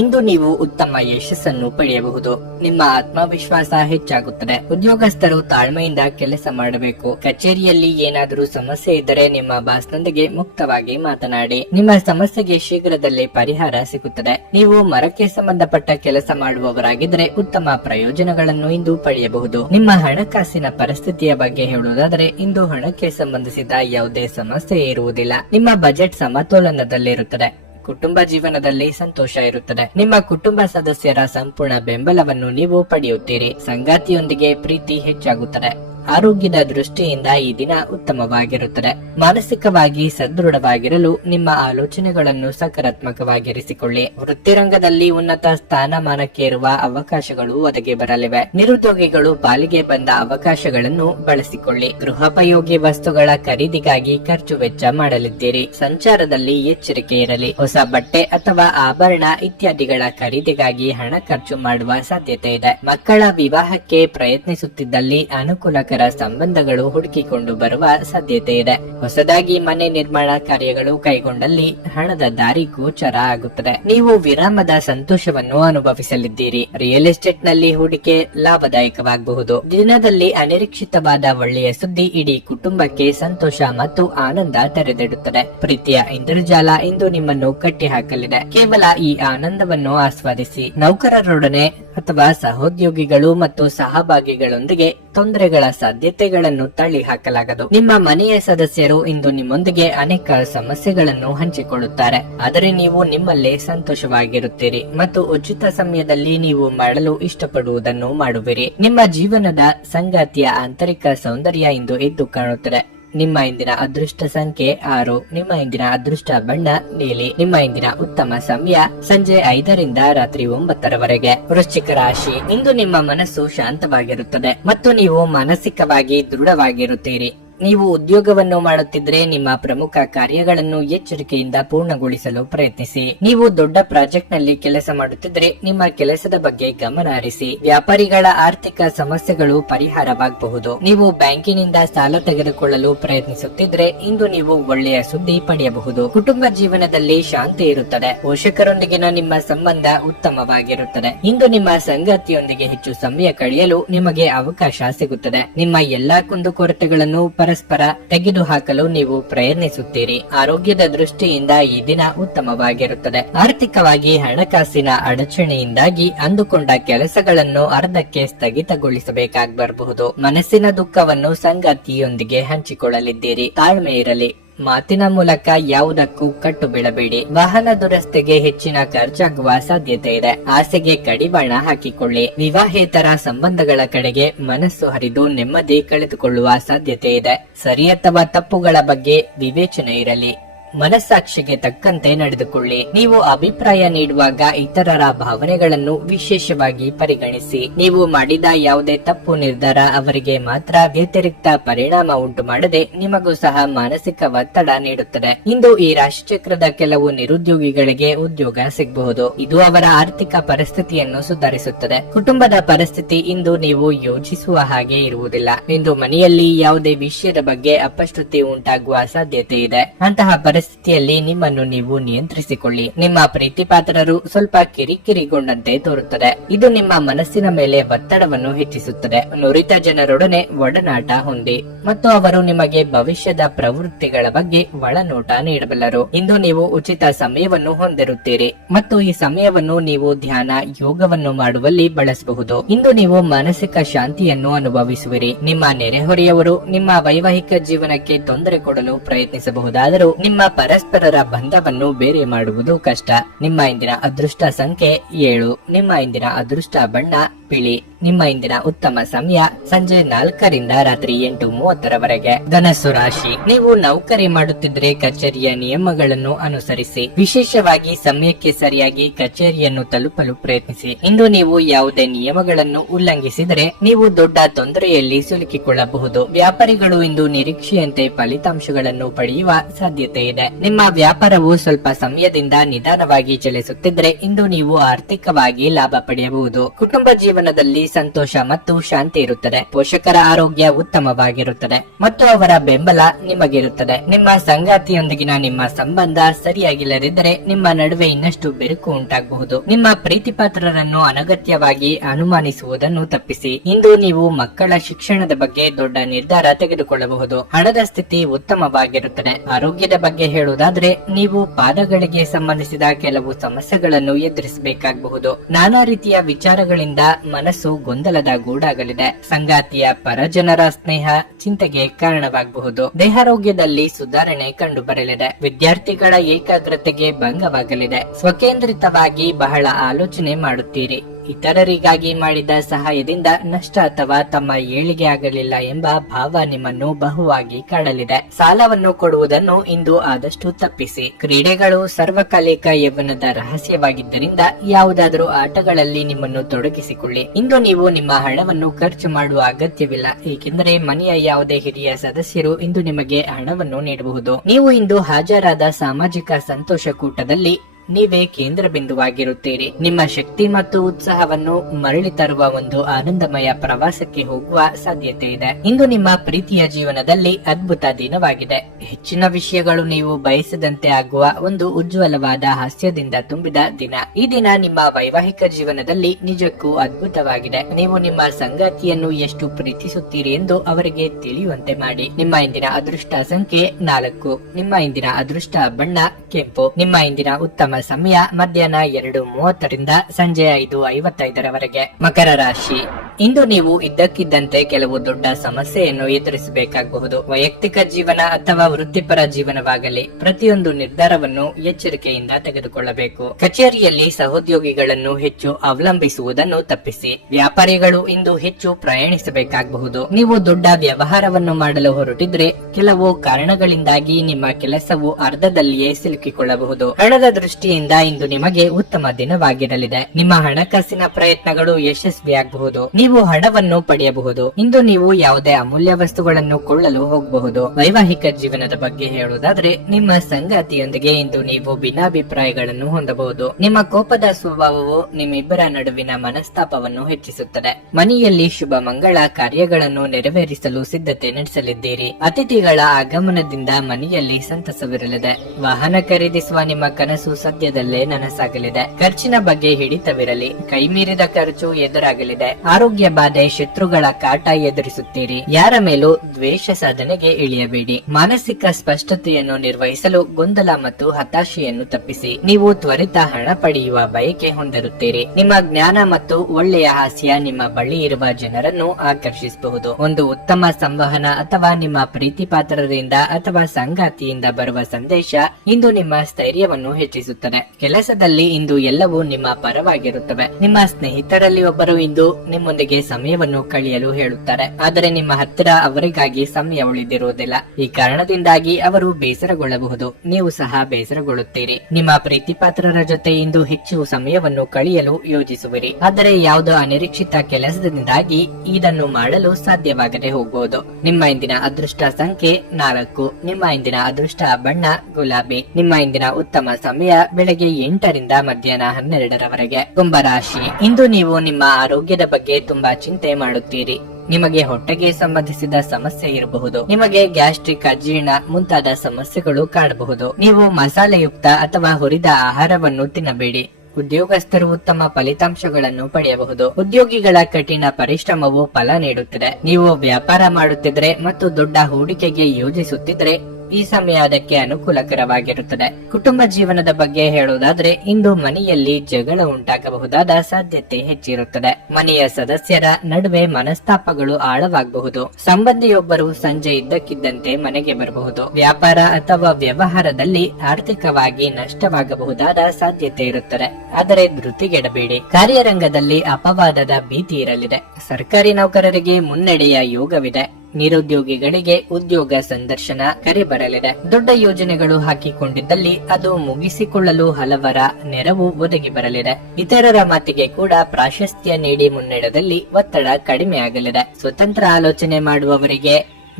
ಇಂದು ನೀವು ಉತ್ತಮ ಯಶಸ್ಸನ್ನು ಪಡೆಯಬಹುದು. ನಿಮ್ಮ ಆತ್ಮವಿಶ್ವಾಸ ಹೆಚ್ಚಾಗುತ್ತದೆ. ಉದ್ಯೋಗಸ್ಥರು ತಾಳ್ಮೆಯಿಂದ ಕೆಲಸ ಮಾಡಬೇಕು. ಕಚೇರಿಯಲ್ಲಿ ಏನಾದರೂ ಸಮಸ್ಯೆ ಇದ್ದರೆ ನಿಮ್ಮ ಬಾಸ್ನೊಂದಿಗೆ ಮುಕ್ತವಾಗಿ ಮಾತನಾಡಿ. ನಿಮ್ಮ ಸಮಸ್ಯೆಗೆ ಶೀಘ್ರದಲ್ಲೇ ಪರಿಹಾರ ಸಿಗುತ್ತದೆ. ನೀವು ಮರಕ್ಕೆ ಸಂಬಂಧಪಟ್ಟ ಕೆಲಸ ಮಾಡುವವರಾಗಿದ್ದರೆ ಉತ್ತಮ ಪ್ರಯೋಜನಗಳನ್ನು ಇಂದು ಪಡೆಯಬಹುದು. ನಿಮ್ಮ ಹಣಕಾಸಿನ ಪರಿಸ್ಥಿತಿಯ ಬಗ್ಗೆ ಹೇಳುವುದಾದರೆ ಇಂದು ಹಣಕ್ಕೆ ಸಂಬಂಧಿಸಿದ ಯಾವುದೇ ಸಮಸ್ಯೆ ಇರುವುದಿಲ್ಲ. ನಿಮ್ಮ ಬಜೆಟ್ ಸಮತೋಲನದಲ್ಲಿರುತ್ತದೆ. ಕುಟುಂಬ ಜೀವನದಲ್ಲಿ ಸಂತೋಷ ಇರುತ್ತದೆ. ನಿಮ್ಮ ಕುಟುಂಬ ಸದಸ್ಯರ ಸಂಪೂರ್ಣ ಬೆಂಬಲವನ್ನು ನೀವು ಪಡೆಯುತ್ತೀರಿ. ಸಂಗಾತಿಯೊಂದಿಗೆ ಪ್ರೀತಿ ಹೆಚ್ಚಾಗುತ್ತದೆ. ಆರೋಗ್ಯದ ದೃಷ್ಟಿಯಿಂದ ಈ ದಿನ ಉತ್ತಮವಾಗಿರುತ್ತದೆ. ಮಾನಸಿಕವಾಗಿ ಸದೃಢವಾಗಿರಲು ನಿಮ್ಮ ಆಲೋಚನೆಗಳನ್ನು ಸಕಾರಾತ್ಮಕವಾಗಿರಿಸಿಕೊಳ್ಳಿ. ವೃತ್ತಿರಂಗದಲ್ಲಿ ಉನ್ನತ ಸ್ಥಾನಮಾನಕ್ಕೇರುವ ಅವಕಾಶಗಳು ಒದಗಿ ಬರಲಿವೆ. ನಿರುದ್ಯೋಗಿಗಳು ಪಾಲಿಗೆ ಬಂದ ಅವಕಾಶಗಳನ್ನು ಬಳಸಿಕೊಳ್ಳಿ. ಗೃಹೋಪಯೋಗಿ ವಸ್ತುಗಳ ಖರೀದಿಗಾಗಿ ಖರ್ಚು ವೆಚ್ಚ ಮಾಡಲಿದ್ದೀರಿ. ಸಂಚಾರದಲ್ಲಿ ಎಚ್ಚರಿಕೆ ಇರಲಿ. ಹೊಸ ಬಟ್ಟೆ ಅಥವಾ ಆಭರಣ ಇತ್ಯಾದಿಗಳ ಖರೀದಿಗಾಗಿ ಹಣ ಖರ್ಚು ಮಾಡುವ ಸಾಧ್ಯತೆ ಇದೆ. ಮಕ್ಕಳ ವಿವಾಹಕ್ಕೆ ಪ್ರಯತ್ನಿಸುತ್ತಿದ್ದಲ್ಲಿ ಅನುಕೂಲಕರ ಸಂಬಂಧಗಳು ಹುಡುಕಿಕೊಂಡು ಬರುವ ಸಾಧ್ಯತೆ ಇದೆ. ಹೊಸದಾಗಿ ಮನೆ ನಿರ್ಮಾಣ ಕಾರ್ಯಗಳು ಕೈಗೊಂಡಲ್ಲಿ ಹಣದ ದಾರಿ ಗೋಚರ ಆಗುತ್ತದೆ. ನೀವು ವಿರಾಮದ ಸಂತೋಷವನ್ನು ಅನುಭವಿಸಲಿದ್ದೀರಿ. ರಿಯಲ್ ಎಸ್ಟೇಟ್ ನಲ್ಲಿ ಹೂಡಿಕೆ ಲಾಭದಾಯಕವಾಗಬಹುದು. ದಿನದಲ್ಲಿ ಅನಿರೀಕ್ಷಿತವಾದ ಒಳ್ಳೆಯ ಸುದ್ದಿ ಇಡೀ ಕುಟುಂಬಕ್ಕೆ ಸಂತೋಷ ಮತ್ತು ಆನಂದ ತೆರೆದಿಡುತ್ತದೆ. ಪ್ರೀತಿಯ ಇಂದ್ರಜಾಲ ಇಂದು ನಿಮ್ಮನ್ನು ಕಟ್ಟಿ ಹಾಕಲಿದೆ. ಕೇವಲ ಈ ಆನಂದವನ್ನು ಆಸ್ವಾದಿಸಿ. ನೌಕರರೊಡನೆ ಅಥವಾ ಸಹೋದ್ಯೋಗಿಗಳು ಮತ್ತು ಸಹಭಾಗಿಗಳೊಂದಿಗೆ ತೊಂದರೆಗಳ ಸಾಧ್ಯತೆಗಳನ್ನು ತಳ್ಳಿ ಹಾಕಲಾಗದು. ನಿಮ್ಮ ಮನೆಯ ಸದಸ್ಯರು ಇಂದು ನಿಮ್ಮೊಂದಿಗೆ ಅನೇಕ ಸಮಸ್ಯೆಗಳನ್ನು ಹಂಚಿಕೊಳ್ಳುತ್ತಾರೆ, ಆದರೆ ನೀವು ನಿಮ್ಮಲ್ಲೇ ಸಂತೋಷವಾಗಿರುತ್ತೀರಿ ಮತ್ತು ಉಚಿತ ಸಮಯದಲ್ಲಿ ನೀವು ಮಾಡಲು ಇಷ್ಟಪಡುವುದನ್ನು ಮಾಡುವಿರಿ. ನಿಮ್ಮ ಜೀವನದ ಸಂಗಾತಿಯ ಆಂತರಿಕ ಸೌಂದರ್ಯ ಇಂದು ಎದ್ದು ಕಾಣುತ್ತದೆ. ನಿಮ್ಮ ಇಂದಿನ ಅದೃಷ್ಟ ಸಂಖ್ಯೆ 6. ನಿಮ್ಮ ಇಂದಿನ ಅದೃಷ್ಟ ಬಣ್ಣ ನೀಲಿ. ನಿಮ್ಮ ಇಂದಿನ ಉತ್ತಮ ಸಮಯ ಸಂಜೆ 5ರಿಂದ ರಾತ್ರಿ 9ರವರೆಗೆ. ವೃಶ್ಚಿಕ ರಾಶಿ, ಇಂದು ನಿಮ್ಮ ಮನಸ್ಸು ಶಾಂತವಾಗಿರುತ್ತದೆ ಮತ್ತು ನೀವು ಮಾನಸಿಕವಾಗಿ ದೃಢವಾಗಿರುತ್ತೀರಿ. ನೀವು ಉದ್ಯೋಗವನ್ನು ಮಾಡುತ್ತಿದ್ರೆ ನಿಮ್ಮ ಪ್ರಮುಖ ಕಾರ್ಯಗಳನ್ನು ಎಚ್ಚರಿಕೆಯಿಂದ ಪೂರ್ಣಗೊಳಿಸಲು ಪ್ರಯತ್ನಿಸಿ. ನೀವು ದೊಡ್ಡ ಪ್ರಾಜೆಕ್ಟ್ ನಲ್ಲಿ ಕೆಲಸ ಮಾಡುತ್ತಿದ್ರೆ ನಿಮ್ಮ ಕೆಲಸದ ಬಗ್ಗೆ ಗಮನ ಹರಿಸಿ. ವ್ಯಾಪಾರಿಗಳ ಆರ್ಥಿಕ ಸಮಸ್ಯೆಗಳು ಪರಿಹಾರವಾಗಬಹುದು. ನೀವು ಬ್ಯಾಂಕಿನಿಂದ ಸಾಲ ತೆಗೆದುಕೊಳ್ಳಲು ಪ್ರಯತ್ನಿಸುತ್ತಿದ್ರೆ ಇಂದು ನೀವು ಒಳ್ಳೆಯ ಸುದ್ದಿ ಪಡೆಯಬಹುದು. ಕುಟುಂಬ ಜೀವನದಲ್ಲಿ ಶಾಂತಿ ಇರುತ್ತದೆ. ಪೋಷಕರೊಂದಿಗಿನ ನಿಮ್ಮ ಸಂಬಂಧ ಉತ್ತಮವಾಗಿರುತ್ತದೆ. ಇಂದು ನಿಮ್ಮ ಸಂಗಾತಿಯೊಂದಿಗೆ ಹೆಚ್ಚು ಸಮಯ ಕಳೆಯಲು ನಿಮಗೆ ಅವಕಾಶ ಸಿಗುತ್ತದೆ. ನಿಮ್ಮ ಎಲ್ಲಾ ಕುಂದುಕೊರತೆಗಳನ್ನು ಪರಸ್ಪರ ತೆಗೆದುಹಾಕಲು ನೀವು ಪ್ರಯತ್ನಿಸುತ್ತೀರಿ. ಆರೋಗ್ಯದ ದೃಷ್ಟಿಯಿಂದ ಈ ದಿನ ಉತ್ತಮವಾಗಿರುತ್ತದೆ. ಆರ್ಥಿಕವಾಗಿ ಹಣಕಾಸಿನ ಅಡಚಣೆಯಿಂದಾಗಿ ಅಂದುಕೊಂಡ ಕೆಲಸಗಳನ್ನು ಅರ್ಧಕ್ಕೆ ಸ್ಥಗಿತಗೊಳಿಸಬೇಕಾಗಿ ಬರಬಹುದು. ಮನಸ್ಸಿನ ದುಃಖವನ್ನು ಸಂಗಾತಿಯೊಂದಿಗೆ ಹಂಚಿಕೊಳ್ಳಲಿದ್ದೀರಿ. ತಾಳ್ಮೆ ಇರಲಿ. ಮಾತಿನ ಮೂಲಕ ಯಾವುದಕ್ಕೂ ಕಟ್ಟು ಬೀಳಬೇಡಿ. ವಾಹನ ದುರಸ್ತಿಗೆ ಹೆಚ್ಚಿನ ಖರ್ಚಾಗುವ ಸಾಧ್ಯತೆ ಇದೆ. ಆಸೆಗೆ ಕಡಿವಾಣ ಹಾಕಿಕೊಳ್ಳಿ. ವಿವಾಹೇತರ ಸಂಬಂಧಗಳ ಕಡೆಗೆ ಮನಸ್ಸು ಹರಿದು ನೆಮ್ಮದಿ ಕಳೆದುಕೊಳ್ಳುವ ಸಾಧ್ಯತೆ ಇದೆ. ಸರಿ ಅಥವಾ ತಪ್ಪುಗಳ ಬಗ್ಗೆ ವಿವೇಚನೆ ಇರಲಿ. ಮನಸ್ಸಾಕ್ಷಿಗೆ ತಕ್ಕಂತೆ ನಡೆದುಕೊಳ್ಳಿ. ನೀವು ಅಭಿಪ್ರಾಯ ನೀಡುವಾಗ ಇತರರ ಭಾವನೆಗಳನ್ನು ವಿಶೇಷವಾಗಿ ಪರಿಗಣಿಸಿ. ನೀವು ಮಾಡಿದ ಯಾವುದೇ ತಪ್ಪು ನಿರ್ಧಾರ ಅವರಿಗೆ ಮಾತ್ರ ವ್ಯತಿರಿಕ್ತ ಪರಿಣಾಮ ಉಂಟು ಮಾಡದೆ ನಿಮಗೂ ಸಹ ಮಾನಸಿಕ ಒತ್ತಡ ನೀಡುತ್ತದೆ. ಇಂದು ಈ ರಾಶಿಚಕ್ರದ ಕೆಲವು ನಿರುದ್ಯೋಗಿಗಳಿಗೆ ಉದ್ಯೋಗ ಸಿಗಬಹುದು. ಇದು ಅವರ ಆರ್ಥಿಕ ಪರಿಸ್ಥಿತಿಯನ್ನು ಸುಧಾರಿಸುತ್ತದೆ. ಕುಟುಂಬದ ಪರಿಸ್ಥಿತಿ ಇಂದು ನೀವು ಯೋಚಿಸುವ ಹಾಗೆ ಇರುವುದಿಲ್ಲ. ಇಂದು ಮನೆಯಲ್ಲಿ ಯಾವುದೇ ವಿಷಯದ ಬಗ್ಗೆ ಅಪಶ್ರುತಿ ಉಂಟಾಗುವ ಸಾಧ್ಯತೆ ಇದೆ. ಅಂತಹ ಪರಿಸ್ಥಿತಿಯಲ್ಲಿ ನಿಮ್ಮನ್ನು ನೀವು ನಿಯಂತ್ರಿಸಿಕೊಳ್ಳಿ. ನಿಮ್ಮ ಪ್ರೀತಿಪಾತ್ರರು ಸ್ವಲ್ಪ ಕಿರಿಕಿರಿಗೊಂಡಂತೆ ತೋರುತ್ತದೆ. ಇದು ನಿಮ್ಮ ಮನಸ್ಸಿನ ಮೇಲೆ ಒತ್ತಡವನ್ನು ಹೆಚ್ಚಿಸುತ್ತದೆ. ನುರಿತ ಜನರೊಡನೆ ಒಡನಾಟ ಹೊಂದಿ ಮತ್ತು ಅವರು ನಿಮಗೆ ಭವಿಷ್ಯದ ಪ್ರವೃತ್ತಿಗಳ ಬಗ್ಗೆ ಒಳನೋಟ ನೀಡಬಲ್ಲರು. ಇಂದು ನೀವು ಉಚಿತ ಸಮಯವನ್ನು ಹೊಂದಿರುತ್ತೀರಿ ಮತ್ತು ಈ ಸಮಯವನ್ನು ನೀವು ಧ್ಯಾನ, ಯೋಗವನ್ನು ಮಾಡುವಲ್ಲಿ ಬಳಸಬಹುದು. ಇಂದು ನೀವು ಮಾನಸಿಕ ಶಾಂತಿಯನ್ನು ಅನುಭವಿಸುವಿರಿ. ನಿಮ್ಮ ನೆರೆಹೊರೆಯವರು ನಿಮ್ಮ ವೈವಾಹಿಕ ಜೀವನಕ್ಕೆ ತೊಂದರೆ ಕೊಡಲು ಪ್ರಯತ್ನಿಸಬಹುದಾದರೂ ನಿಮ್ಮ ಪರಸ್ಪರರ ಬಂಧವನ್ನು ಬೇರೆ ಮಾಡುವುದು ಕಷ್ಟ. ನಿಮ್ಮ ಇಂದಿನ ಅದೃಷ್ಟ ಸಂಖ್ಯೆ 7. ನಿಮ್ಮ ಇಂದಿನ ಅದೃಷ್ಟ ಬಣ್ಣ ಬಿಳಿ. ನಿಮ್ಮ ಇಂದಿನ ಉತ್ತಮ ಸಮಯ ಸಂಜೆ 4ರಿಂದ ರಾತ್ರಿ 8:30ರವರೆಗೆ. ಧನಸ್ಸು ರಾಶಿ, ನೀವು ನೌಕರಿ ಮಾಡುತ್ತಿದ್ರೆ ಕಚೇರಿಯ ನಿಯಮಗಳನ್ನು ಅನುಸರಿಸಿ. ವಿಶೇಷವಾಗಿ ಸಮಯಕ್ಕೆ ಸರಿಯಾಗಿ ಕಚೇರಿಯನ್ನು ತಲುಪಲು ಪ್ರಯತ್ನಿಸಿ. ಇಂದು ನೀವು ಯಾವುದೇ ನಿಯಮಗಳನ್ನು ಉಲ್ಲಂಘಿಸಿದರೆ ನೀವು ದೊಡ್ಡ ತೊಂದರೆಯಲ್ಲಿ ಸಿಲುಕಿಕೊಳ್ಳಬಹುದು. ವ್ಯಾಪಾರಿಗಳು ಇಂದು ನಿರೀಕ್ಷೆಯಂತೆ ಫಲಿತಾಂಶಗಳನ್ನು ಪಡೆಯುವ ಸಾಧ್ಯತೆ ಇದೆ. ನಿಮ್ಮ ವ್ಯಾಪಾರವು ಸ್ವಲ್ಪ ಸಮಯದಿಂದ ನಿಧಾನವಾಗಿ ಚಲಿಸುತ್ತಿದ್ರೆ ಇಂದು ನೀವು ಆರ್ಥಿಕವಾಗಿ ಲಾಭ ಪಡೆಯಬಹುದು. ಕುಟುಂಬ ಜೀವನದಲ್ಲಿ ಸಂತೋಷ ಮತ್ತು ಶಾಂತಿ ಇರುತ್ತದೆ. ಪೋಷಕರ ಆರೋಗ್ಯ ಉತ್ತಮವಾಗಿರುತ್ತದೆ ಮತ್ತು ಅವರ ಬೆಂಬಲ ನಿಮಗಿರುತ್ತದೆ. ನಿಮ್ಮ ಸಂಗಾತಿಯೊಂದಿಗಿನ ನಿಮ್ಮ ಸಂಬಂಧ ಸರಿಯಾಗಿಲ್ಲದಿದ್ದರೆ ನಿಮ್ಮ ನಡುವೆ ಇನ್ನಷ್ಟು ಬೆರುಕು ಉಂಟಾಗಬಹುದು. ನಿಮ್ಮ ಪ್ರೀತಿಪಾತ್ರರನ್ನು ಅನಗತ್ಯವಾಗಿ ಅನುಮಾನಿಸುವುದನ್ನು ತಪ್ಪಿಸಿ. ಇಂದು ನೀವು ಮಕ್ಕಳ ಶಿಕ್ಷಣದ ಬಗ್ಗೆ ದೊಡ್ಡ ನಿರ್ಧಾರ ತೆಗೆದುಕೊಳ್ಳಬಹುದು. ಹಣದ ಸ್ಥಿತಿ ಉತ್ತಮವಾಗಿರುತ್ತದೆ. ಆರೋಗ್ಯದ ಬಗ್ಗೆ ಹೇಳುವುದಾದ್ರೆ ನೀವು ಪಾದಗಳಿಗೆ ಸಂಬಂಧಿಸಿದ ಕೆಲವು ಸಮಸ್ಯೆಗಳನ್ನು ಎದುರಿಸಬೇಕಾಗಬಹುದು. ನಾನಾ ರೀತಿಯ ವಿಚಾರಗಳಿಂದ ಮನಸ್ಸು ಗೊಂದಲದ ಗೂಡಾಗಲಿದೆ. ಸಂಗಾತಿಯ ಪರಜನರ ಸ್ನೇಹ ಚಿಂತೆಗೆ ಕಾರಣವಾಗಬಹುದು. ದೇಹಾರೋಗ್ಯದಲ್ಲಿ ಸುಧಾರಣೆ ಕಂಡು ಬರಲಿದೆ. ವಿದ್ಯಾರ್ಥಿಗಳ ಏಕಾಗ್ರತೆಗೆ ಭಂಗವಾಗಲಿದೆ. ಸ್ವಕೇಂದ್ರಿತವಾಗಿ ಬಹಳ ಆಲೋಚನೆ ಮಾಡುತ್ತೀರಿ. ಇತರರಿಗಾಗಿ ಮಾಡಿದ ಸಹಾಯದಿಂದ ನಷ್ಟ ಅಥವಾ ತಮ್ಮ ಏಳಿಗೆ ಆಗಲಿಲ್ಲ ಎಂಬ ಭಾವ ನಿಮ್ಮನ್ನು ಬಹುವಾಗಿ ಕಾಡಲಿದೆ. ಸಾಲವನ್ನು ಕೊಡುವುದನ್ನು ಇಂದು ಆದಷ್ಟು ತಪ್ಪಿಸಿ. ಕ್ರೀಡೆಗಳು ಸರ್ವಕಾಲಿಕ ಯೌವನದ ರಹಸ್ಯವಾಗಿದ್ದರಿಂದ ಯಾವುದಾದರೂ ಆಟಗಳಲ್ಲಿ ನಿಮ್ಮನ್ನು ತೊಡಗಿಸಿಕೊಳ್ಳಿ. ಇಂದು ನೀವು ನಿಮ್ಮ ಹಣವನ್ನು ಖರ್ಚು ಮಾಡುವ ಅಗತ್ಯವಿಲ್ಲ, ಏಕೆಂದರೆ ಮನೆಯ ಯಾವುದೇ ಹಿರಿಯ ಸದಸ್ಯರು ಇಂದು ನಿಮಗೆ ಹಣವನ್ನು ನೀಡಬಹುದು. ನೀವು ಇಂದು ಹಾಜರಾದ ಸಾಮಾಜಿಕ ಸಂತೋಷ ಕೂಟದಲ್ಲಿ ನೀವೇ ಕೇಂದ್ರ ಬಿಂದುವಾಗಿರುತ್ತೀರಿ. ನಿಮ್ಮ ಶಕ್ತಿ ಮತ್ತು ಉತ್ಸಾಹವನ್ನು ಮರಳಿ ತರುವ ಒಂದು ಆನಂದಮಯ ಪ್ರವಾಸಕ್ಕೆ ಹೋಗುವ ಸಾಧ್ಯತೆ ಇದೆ. ಇಂದು ನಿಮ್ಮ ಪ್ರೀತಿಯ ಜೀವನದಲ್ಲಿ ಅದ್ಭುತ ದಿನವಾಗಿದೆ. ಹೆಚ್ಚಿನ ವಿಷಯಗಳು ನೀವು ಬಯಸದಂತೆ ಆಗುವ ಒಂದು ಉಜ್ವಲವಾದ ಹಾಸ್ಯದಿಂದ ತುಂಬಿದ ದಿನ. ಈ ದಿನ ನಿಮ್ಮ ವೈವಾಹಿಕ ಜೀವನದಲ್ಲಿ ನಿಜಕ್ಕೂ ಅದ್ಭುತವಾಗಿದೆ. ನೀವು ನಿಮ್ಮ ಸಂಗಾತಿಯನ್ನು ಎಷ್ಟು ಪ್ರೀತಿಸುತ್ತೀರಿ ಎಂದು ಅವರಿಗೆ ತಿಳಿಯುವಂತೆ ಮಾಡಿ. ನಿಮ್ಮ ಇಂದಿನ ಅದೃಷ್ಟ ಸಂಖ್ಯೆ 4. ನಿಮ್ಮ ಇಂದಿನ ಅದೃಷ್ಟ ಬಣ್ಣ ಕೆಂಪು. ನಿಮ್ಮ ಇಂದಿನ ಉತ್ತಮ ಸಮಯ ಮಧ್ಯಾಹ್ನ 2:30ರಿಂದ ಸಂಜೆ 5:55ರವರೆಗೆ. ಮಕರ ರಾಶಿ. ಇಂದು ನೀವು ಇದ್ದಕ್ಕಿದ್ದಂತೆ ಕೆಲವು ದೊಡ್ಡ ಸಮಸ್ಯೆಯನ್ನು ಎದುರಿಸಬೇಕಾಗಬಹುದು. ವೈಯಕ್ತಿಕ ಜೀವನ ಅಥವಾ ವೃತ್ತಿಪರ ಜೀವನವಾಗಲಿ, ಪ್ರತಿಯೊಂದು ನಿರ್ಧಾರವನ್ನು ಎಚ್ಚರಿಕೆಯಿಂದ ತೆಗೆದುಕೊಳ್ಳಬೇಕು. ಕಚೇರಿಯಲ್ಲಿ ಸಹೋದ್ಯೋಗಿಗಳನ್ನು ಹೆಚ್ಚು ಅವಲಂಬಿಸುವುದನ್ನು ತಪ್ಪಿಸಿ. ವ್ಯಾಪಾರಿಗಳು ಇಂದು ಹೆಚ್ಚು ಪ್ರಯಾಣಿಸಬೇಕಾಗಬಹುದು. ನೀವು ದೊಡ್ಡ ವ್ಯವಹಾರವನ್ನು ಮಾಡಲು ಹೊರಟಿದ್ರೆ ಕೆಲವು ಕಾರಣಗಳಿಂದಾಗಿ ನಿಮ್ಮ ಕೆಲಸವು ಅರ್ಧದಲ್ಲಿಯೇ ಸಿಲುಕಿಕೊಳ್ಳಬಹುದು. ಹಣದ ದೃಷ್ಟಿಯಿಂದ ಇಂದು ನಿಮಗೆ ಉತ್ತಮ ದಿನವಾಗಿರಲಿದೆ. ನಿಮ್ಮ ಹಣಕಾಸಿನ ಪ್ರಯತ್ನಗಳು ಯಶಸ್ವಿಯಾಗಬಹುದು. ನೀವು ಹಣವನ್ನು ಪಡೆಯಬಹುದು. ಇಂದು ನೀವು ಯಾವುದೇ ಅಮೂಲ್ಯ ವಸ್ತುಗಳನ್ನು ಕೊಳ್ಳಲು ಹೋಗಬಹುದು. ವೈವಾಹಿಕ ಜೀವನದ ಬಗ್ಗೆ ಹೇಳುವುದಾದ್ರೆ, ನಿಮ್ಮ ಸಂಗಾತಿಯೊಂದಿಗೆ ಇಂದು ನೀವು ಭಿನ್ನಾಭಿಪ್ರಾಯಗಳನ್ನು ಹೊಂದಬಹುದು. ನಿಮ್ಮ ಕೋಪದ ಸ್ವಭಾವವು ನಿಮ್ಮಿಬ್ಬರ ನಡುವಿನ ಮನಸ್ತಾಪವನ್ನು ಹೆಚ್ಚಿಸುತ್ತದೆ. ಮನೆಯಲ್ಲಿ ಶುಭ ಮಂಗಳ ಕಾರ್ಯಗಳನ್ನು ನೆರವೇರಿಸಲು ಸಿದ್ಧತೆ ನಡೆಸಲಿದ್ದೀರಿ. ಅತಿಥಿಗಳ ಆಗಮನದಿಂದ ಮನೆಯಲ್ಲಿ ಸಂತಸವಿರಲಿದೆ. ವಾಹನ ಖರೀದಿಸುವ ನಿಮ್ಮ ಕನಸು ಸದ್ಯದಲ್ಲೇ ನನಸಾಗಲಿದೆ. ಖರ್ಚಿನ ಬಗ್ಗೆ ಹಿಡಿತವಿರಲಿ. ಕೈಮೀರಿದ ಖರ್ಚು ಎದುರಾಗಲಿದೆ. ಆರೋಗ್ಯ ಬಾಧೆ, ಶತ್ರುಗಳ ಕಾಟ ಎದುರಿಸುತ್ತೀರಿ. ಯಾರ ಮೇಲೂ ದ್ವೇಷ ಸಾಧನೆಗೆ ಇಳಿಯಬೇಡಿ. ಮಾನಸಿಕ ಸ್ಪಷ್ಟತೆಯನ್ನು ನಿರ್ವಹಿಸಲು ಗೊಂದಲ ಮತ್ತು ಹತಾಶೆಯನ್ನು ತಪ್ಪಿಸಿ. ನೀವು ತ್ವರಿತ ಹಣ ಪಡೆಯುವ ಬಯಕೆ ಹೊಂದಿರುತ್ತೀರಿ. ನಿಮ್ಮ ಜ್ಞಾನ ಮತ್ತು ಒಳ್ಳೆಯ ಹಾಸ್ಯ ನಿಮ್ಮ ಬಳಿ ಇರುವ ಜನರನ್ನು ಆಕರ್ಷಿಸಬಹುದು. ಒಂದು ಉತ್ತಮ ಸಂವಹನ ಅಥವಾ ನಿಮ್ಮ ಪ್ರೀತಿ ಪಾತ್ರರಿಂದ ಅಥವಾ ಸಂಗಾತಿಯಿಂದ ಬರುವ ಸಂದೇಶ ಇಂದು ನಿಮ್ಮ ಸ್ಥೈರ್ಯವನ್ನು ಹೆಚ್ಚಿಸುತ್ತದೆ. ಕೆಲಸದಲ್ಲಿ ಇಂದು ಎಲ್ಲವೂ ನಿಮ್ಮ ಪರವಾಗಿರುತ್ತವೆ. ನಿಮ್ಮ ಸ್ನೇಹಿತರಲ್ಲಿ ಒಬ್ಬರು ಇಂದು ನಿಮ್ಮೊಂದಿಗೆ ಸಮಯವನ್ನು ಕಳೆಯಲು ಹೇಳುತ್ತಾರೆ, ಆದರೆ ನಿಮ್ಮ ಹತ್ತಿರ ಅವರಿಗಾಗಿ ಸಮಯ ಉಳಿದಿರುವುದಿಲ್ಲ. ಈ ಕಾರಣದಿಂದಾಗಿ ಅವರು ಬೇಸರಗೊಳ್ಳಬಹುದು. ನೀವು ಸಹ ಬೇಸರಗೊಳ್ಳುತ್ತೀರಿ. ನಿಮ್ಮ ಪ್ರೀತಿ ಪಾತ್ರರ ಜೊತೆ ಇಂದು ಹೆಚ್ಚು ಸಮಯವನ್ನು ಕಳೆಯಲು ಯೋಜಿಸುವಿರಿ, ಆದರೆ ಯಾವುದೋ ಅನಿರೀಕ್ಷಿತ ಕೆಲಸದಿಂದಾಗಿ ಇದನ್ನು ಮಾಡಲು ಸಾಧ್ಯವಾಗದೆ ಹೋಗಬಹುದು. ನಿಮ್ಮ ಇಂದಿನ ಅದೃಷ್ಟ ಸಂಖ್ಯೆ 4. ನಿಮ್ಮ ಇಂದಿನ ಅದೃಷ್ಟ ಬಣ್ಣ ಗುಲಾಬಿ. ನಿಮ್ಮ ಇಂದಿನ ಉತ್ತಮ ಸಮಯ ಬೆಳಗ್ಗೆ 8ರಿಂದ ಮಧ್ಯಾಹ್ನ 12ರವರೆಗೆ. ಕುಂಭರಾಶಿ. ಇಂದು ನೀವು ನಿಮ್ಮ ಆರೋಗ್ಯದ ಬಗ್ಗೆ ತುಂಬಾ ಚಿಂತೆ ಮಾಡುತ್ತೀರಿ. ನಿಮಗೆ ಹೊಟ್ಟೆಗೆ ಸಂಬಂಧಿಸಿದ ಸಮಸ್ಯೆ ಇರಬಹುದು. ನಿಮಗೆ ಗ್ಯಾಸ್ಟ್ರಿಕ್, ಅಜೀರ್ಣ ಮುಂತಾದ ಸಮಸ್ಯೆಗಳು ಕಾಡಬಹುದು. ನೀವು ಮಸಾಲೆಯುಕ್ತ ಅಥವಾ ಹುರಿದ ಆಹಾರವನ್ನು ತಿನ್ನಬೇಡಿ. ಉದ್ಯೋಗಸ್ಥರು ಉತ್ತಮ ಫಲಿತಾಂಶಗಳನ್ನು ಪಡೆಯಬಹುದು. ಉದ್ಯೋಗಿಗಳ ಕಠಿಣ ಪರಿಶ್ರಮವು ಫಲ ನೀಡುತ್ತಿದೆ. ನೀವು ವ್ಯಾಪಾರ ಮಾಡುತ್ತಿದ್ರೆ ಮತ್ತು ದೊಡ್ಡ ಹೂಡಿಕೆಗೆ ಯೋಜಿಸುತ್ತಿದ್ರೆ ಈ ಸಮಯ ಅದಕ್ಕೆ ಅನುಕೂಲಕರವಾಗಿರುತ್ತದೆ. ಕುಟುಂಬ ಜೀವನದ ಬಗ್ಗೆ ಹೇಳುವುದಾದ್ರೆ, ಇಂದು ಮನೆಯಲ್ಲಿ ಜಗಳ ಉಂಟಾಗಬಹುದಾದ ಸಾಧ್ಯತೆ ಹೆಚ್ಚಿರುತ್ತದೆ. ಮನೆಯ ಸದಸ್ಯರ ನಡುವೆ ಮನಸ್ತಾಪಗಳು ಆಳವಾಗಬಹುದು. ಸಂಬಂಧಿಯೊಬ್ಬರು ಸಂಜೆ ಇದ್ದಕ್ಕಿದ್ದಂತೆ ಮನೆಗೆ ಬರಬಹುದು. ವ್ಯಾಪಾರ ಅಥವಾ ವ್ಯವಹಾರದಲ್ಲಿ ಆರ್ಥಿಕವಾಗಿ ನಷ್ಟವಾಗಬಹುದಾದ ಸಾಧ್ಯತೆ ಇರುತ್ತದೆ, ಆದರೆ ಧೃತಿಗೆಡಬೇಡಿ. ಕಾರ್ಯರಂಗದಲ್ಲಿ ಅಪವಾದದ ಭೀತಿ ಇರಲಿದೆ. ಸರ್ಕಾರಿ ನೌಕರರಿಗೆ ಮುನ್ನಡೆಯ ಯೋಗವಿದೆ. ನಿರುದ್ಯೋಗಿಗಳಿಗೆ ಉದ್ಯೋಗ ಸಂದರ್ಶನ ಕರೆ ಬರಲಿದೆ. ದೊಡ್ಡ ಯೋಜನೆಗಳು ಹಾಕಿಕೊಂಡಿದ್ದಲ್ಲಿ ಅದು ಮುಗಿಸಿಕೊಳ್ಳಲು ಹಲವರ ನೆರವು ಒದಗಿ ಬರಲಿದೆ. ಇತರರ ಮಾತಿಗೆ ಕೂಡ ಪ್ರಾಶಸ್ತ್ಯ ನೀಡಿ ಮುನ್ನಡೆದಲ್ಲಿ ಒತ್ತಡ ಕಡಿಮೆ ಆಗಲಿದೆ. ಸ್ವತಂತ್ರ ಆಲೋಚನೆ ಮಾಡುವವರಿಗೆ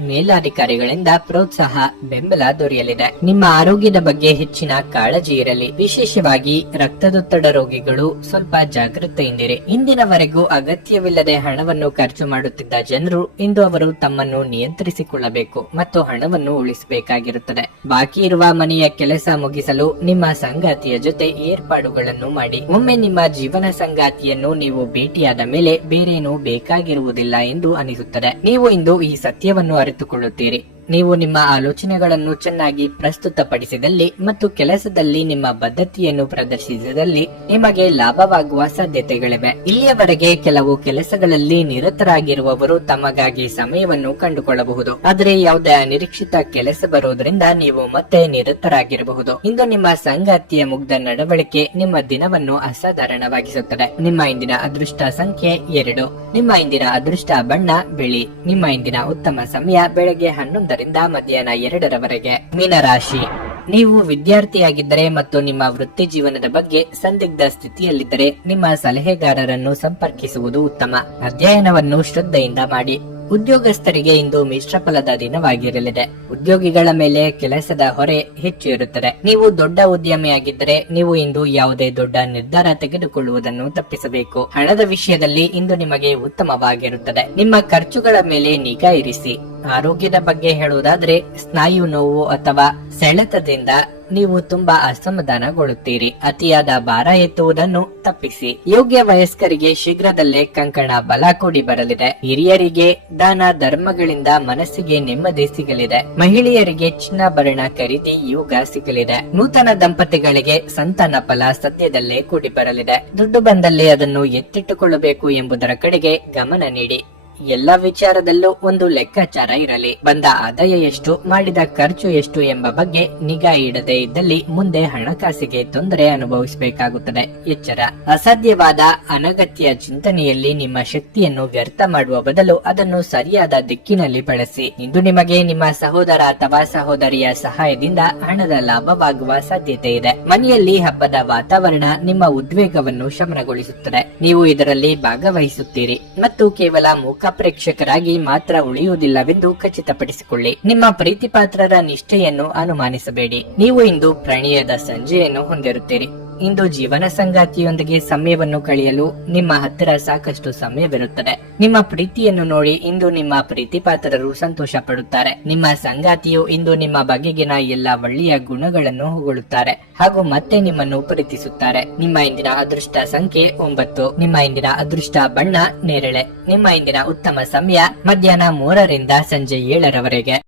ಮೇಲಾಧಿಕಾರಿಗಳಿಂದ ಪ್ರೋತ್ಸಾಹ, ಬೆಂಬಲ ದೊರೆಯಲಿದೆ. ನಿಮ್ಮ ಆರೋಗ್ಯದ ಬಗ್ಗೆ ಹೆಚ್ಚಿನ ಕಾಳಜಿ ಇರಲಿ. ವಿಶೇಷವಾಗಿ ರಕ್ತದೊತ್ತಡ ರೋಗಿಗಳು ಸ್ವಲ್ಪ ಜಾಗೃತೆಯಿಂದಿರಿ. ಇಂದಿನವರೆಗೂ ಅಗತ್ಯವಿಲ್ಲದೆ ಹಣವನ್ನು ಖರ್ಚು ಮಾಡುತ್ತಿದ್ದ ಜನರು ಇಂದು ಅವರು ತಮ್ಮನ್ನು ನಿಯಂತ್ರಿಸಿಕೊಳ್ಳಬೇಕು ಮತ್ತು ಹಣವನ್ನು ಉಳಿಸಬೇಕಾಗಿರುತ್ತದೆ. ಬಾಕಿ ಇರುವ ಮನೆಯ ಕೆಲಸ ಮುಗಿಸಲು ನಿಮ್ಮ ಸಂಗಾತಿಯ ಜೊತೆ ಏರ್ಪಾಡುಗಳನ್ನು ಮಾಡಿ. ಒಮ್ಮೆ ನಿಮ್ಮ ಜೀವನ ಸಂಗಾತಿಯನ್ನು ನೀವು ಭೇಟಿಯಾದ ಮೇಲೆ ಬೇರೇನೂ ಬೇಕಾಗಿರುವುದಿಲ್ಲ ಎಂದು ಅನಿಸುತ್ತದೆ. ನೀವು ಇಂದು ಈ ಸತ್ಯವನ್ನು ಅರಿತುಕೊಳ್ಳುತ್ತೀರಿ. ನೀವು ನಿಮ್ಮ ಆಲೋಚನೆಗಳನ್ನು ಚೆನ್ನಾಗಿ ಪ್ರಸ್ತುತಪಡಿಸಿದಲ್ಲಿ ಮತ್ತು ಕೆಲಸದಲ್ಲಿ ನಿಮ್ಮ ಬದ್ಧತೆಯನ್ನು ಪ್ರದರ್ಶಿಸಿದಲ್ಲಿ ನಿಮಗೆ ಲಾಭವಾಗುವ ಸಾಧ್ಯತೆಗಳಿವೆ. ಇಲ್ಲಿಯವರೆಗೆ ಕೆಲವು ಕೆಲಸಗಳಲ್ಲಿ ನಿರತರಾಗಿರುವವರು ತಮಗಾಗಿ ಸಮಯವನ್ನು ಕಂಡುಕೊಳ್ಳಬಹುದು. ಆದರೆ ಯಾವುದೇ ಅನಿರೀಕ್ಷಿತ ಕೆಲಸ ಬರುವುದರಿಂದ ನೀವು ಮತ್ತೆ ನಿರತರಾಗಿರಬಹುದು. ಇಂದು ನಿಮ್ಮ ಸಂಗಾತಿಯ ಮುಗ್ಧ ನಡವಳಿಕೆ ನಿಮ್ಮ ದಿನವನ್ನು ಅಸಾಧಾರಣವಾಗಿಸುತ್ತದೆ. ನಿಮ್ಮ ಇಂದಿನ ಅದೃಷ್ಟ ಸಂಖ್ಯೆ 2. ನಿಮ್ಮ ಇಂದಿನ ಅದೃಷ್ಟ ಬಣ್ಣ ಬಿಳಿ. ನಿಮ್ಮ ಇಂದಿನ ಉತ್ತಮ ಸಮಯ ಬೆಳಗ್ಗೆ 11 ರಿಂದ ಮಧ್ಯಾಹ್ನ 2 ಮೀನರಾಶಿ, ನೀವು ವಿದ್ಯಾರ್ಥಿಯಾಗಿದ್ದರೆ ಮತ್ತು ನಿಮ್ಮ ವೃತ್ತಿ ಜೀವನದ ಬಗ್ಗೆ ಸಂದಿಗ್ಧ ಸ್ಥಿತಿಯಲ್ಲಿದ್ದರೆ ನಿಮ್ಮ ಸಲಹೆಗಾರರನ್ನು ಸಂಪರ್ಕಿಸುವುದು ಉತ್ತಮ. ಅಧ್ಯಯನವನ್ನು ಶ್ರದ್ಧೆಯಿಂದ ಮಾಡಿ. ಉದ್ಯೋಗಸ್ಥರಿಗೆ ಇಂದು ಮಿಶ್ರ ಫಲದ ದಿನವಾಗಿರಲಿದೆ. ಉದ್ಯೋಗಿಗಳ ಮೇಲೆ ಕೆಲಸದ ಹೊರೆ ಹೆಚ್ಚು ಇರುತ್ತದೆ. ನೀವು ದೊಡ್ಡ ಉದ್ಯಮಿಯಾಗಿದ್ದರೆ ನೀವು ಇಂದು ಯಾವುದೇ ದೊಡ್ಡ ನಿರ್ಧಾರ ತೆಗೆದುಕೊಳ್ಳುವುದನ್ನು ತಪ್ಪಿಸಬೇಕು. ಹಣದ ವಿಷಯದಲ್ಲಿ ಇಂದು ನಿಮಗೆ ಉತ್ತಮವಾಗಿರುತ್ತದೆ. ನಿಮ್ಮ ಖರ್ಚುಗಳ ಮೇಲೆ ನಿಗಾ ಇರಿಸಿ. ಆರೋಗ್ಯದ ಬಗ್ಗೆ ಹೇಳುವುದಾದ್ರೆ ಸ್ನಾಯು ನೋವು ಅಥವಾ ಸೆಳೆತದಿಂದ ನೀವು ತುಂಬಾ ಅಸಮಾಧಾನಗೊಳ್ಳುತ್ತೀರಿ. ಅತಿಯಾದ ಭಾರ ಎತ್ತುವುದನ್ನು ತಪ್ಪಿಸಿ. ಯೋಗ್ಯ ವಯಸ್ಕರಿಗೆ ಶೀಘ್ರದಲ್ಲೇ ಕಂಕಣ ಬಲ ಕೂಡಿ ಬರಲಿದೆ. ಹಿರಿಯರಿಗೆ ದಾನ ಧರ್ಮಗಳಿಂದ ಮನಸ್ಸಿಗೆ ನೆಮ್ಮದಿ ಸಿಗಲಿದೆ. ಮಹಿಳೆಯರಿಗೆ ಚಿನ್ನಾಭರಣ ಖರೀದಿ ಯೋಗ ಸಿಗಲಿದೆ. ನೂತನ ದಂಪತಿಗಳಿಗೆ ಸಂತಾನ ಫಲ ಸದ್ಯದಲ್ಲೇ ಕೂಡಿ ಬರಲಿದೆ. ದುಡ್ಡು ಬಂದಲ್ಲಿ ಅದನ್ನು ಎತ್ತಿಟ್ಟುಕೊಳ್ಳಬೇಕು ಎಂಬುದರ ಕಡೆಗೆ ಗಮನ ನೀಡಿ. ಎಲ್ಲ ವಿಚಾರದಲ್ಲೂ ಒಂದು ಲೆಕ್ಕಾಚಾರ ಇರಲಿ. ಬಂದ ಆದಾಯ ಎಷ್ಟು, ಮಾಡಿದ ಖರ್ಚು ಎಷ್ಟು ಎಂಬ ಬಗ್ಗೆ ನಿಗಾ ಇಡದೆ ಇದ್ದಲ್ಲಿ ಮುಂದೆ ಹಣಕಾಸಿಗೆ ತೊಂದರೆ ಅನುಭವಿಸಬೇಕಾಗುತ್ತದೆ. ಎಚ್ಚರ. ಅಸಾಧ್ಯವಾದ ಅನಗತ್ಯ ಚಿಂತನೆಯಲ್ಲಿ ನಿಮ್ಮ ಶಕ್ತಿಯನ್ನು ವ್ಯರ್ಥ ಮಾಡುವ ಬದಲು ಅದನ್ನು ಸರಿಯಾದ ದಿಕ್ಕಿನಲ್ಲಿ ಬಳಸಿ. ಇಂದು ನಿಮಗೆ ನಿಮ್ಮ ಸಹೋದರ ಅಥವಾ ಸಹೋದರಿಯ ಸಹಾಯದಿಂದ ಹಣದ ಲಾಭವಾಗುವ ಸಾಧ್ಯತೆ ಇದೆ. ಮನೆಯಲ್ಲಿ ಹಬ್ಬದ ವಾತಾವರಣ ನಿಮ್ಮ ಉದ್ವೇಗವನ್ನು ಶಮನಗೊಳಿಸುತ್ತದೆ. ನೀವು ಇದರಲ್ಲಿ ಭಾಗವಹಿಸುತ್ತೀರಿ ಮತ್ತು ಕೇವಲ ಮೂಕ ಪ್ರೇಕ್ಷಕರಾಗಿ ಮಾತ್ರ ಉಳಿಯುವುದಿಲ್ಲವೆಂದು ಖಚಿತಪಡಿಸಿಕೊಳ್ಳಿ. ನಿಮ್ಮ ಪ್ರೀತಿ ಪಾತ್ರರ ನಿಷ್ಠೆಯನ್ನು ಅನುಮಾನಿಸಬೇಡಿ. ನೀವು ಇಂದು ಪ್ರಣಯದ ಸಂಜೆಯನ್ನು ಹೊಂದಿರುತ್ತೀರಿ. ಇಂದು ಜೀವನ ಸಂಗಾತಿಯೊಂದಿಗೆ ಸಮಯವನ್ನು ಕಳೆಯಲು ನಿಮ್ಮ ಹತ್ತಿರ ಸಾಕಷ್ಟು ಸಮಯವಿರುತ್ತದೆ. ನಿಮ್ಮ ಪ್ರೀತಿಯನ್ನು ನೋಡಿ ಇಂದು ನಿಮ್ಮ ಪ್ರೀತಿ ಪಾತ್ರರು ಸಂತೋಷ ಪಡುತ್ತಾರೆ. ನಿಮ್ಮ ಸಂಗಾತಿಯು ಇಂದು ನಿಮ್ಮ ಬಗೆಗಿನ ಎಲ್ಲ ಒಳ್ಳೆಯ ಗುಣಗಳನ್ನು ಹೊಗಳುತ್ತಾರೆ ಹಾಗೂ ಮತ್ತೆ ನಿಮ್ಮನ್ನು ಪ್ರೀತಿಸುತ್ತಾರೆ. ನಿಮ್ಮ ಇಂದಿನ ಅದೃಷ್ಟ ಸಂಖ್ಯೆ 9. ನಿಮ್ಮ ಇಂದಿನ ಅದೃಷ್ಟ ಬಣ್ಣ ನೇರಳೆ. ನಿಮ್ಮ ಇಂದಿನ ಉತ್ತಮ ಸಮಯ ಮಧ್ಯಾಹ್ನ 3 ರಿಂದ ಸಂಜೆ 7 ರವರೆಗೆ.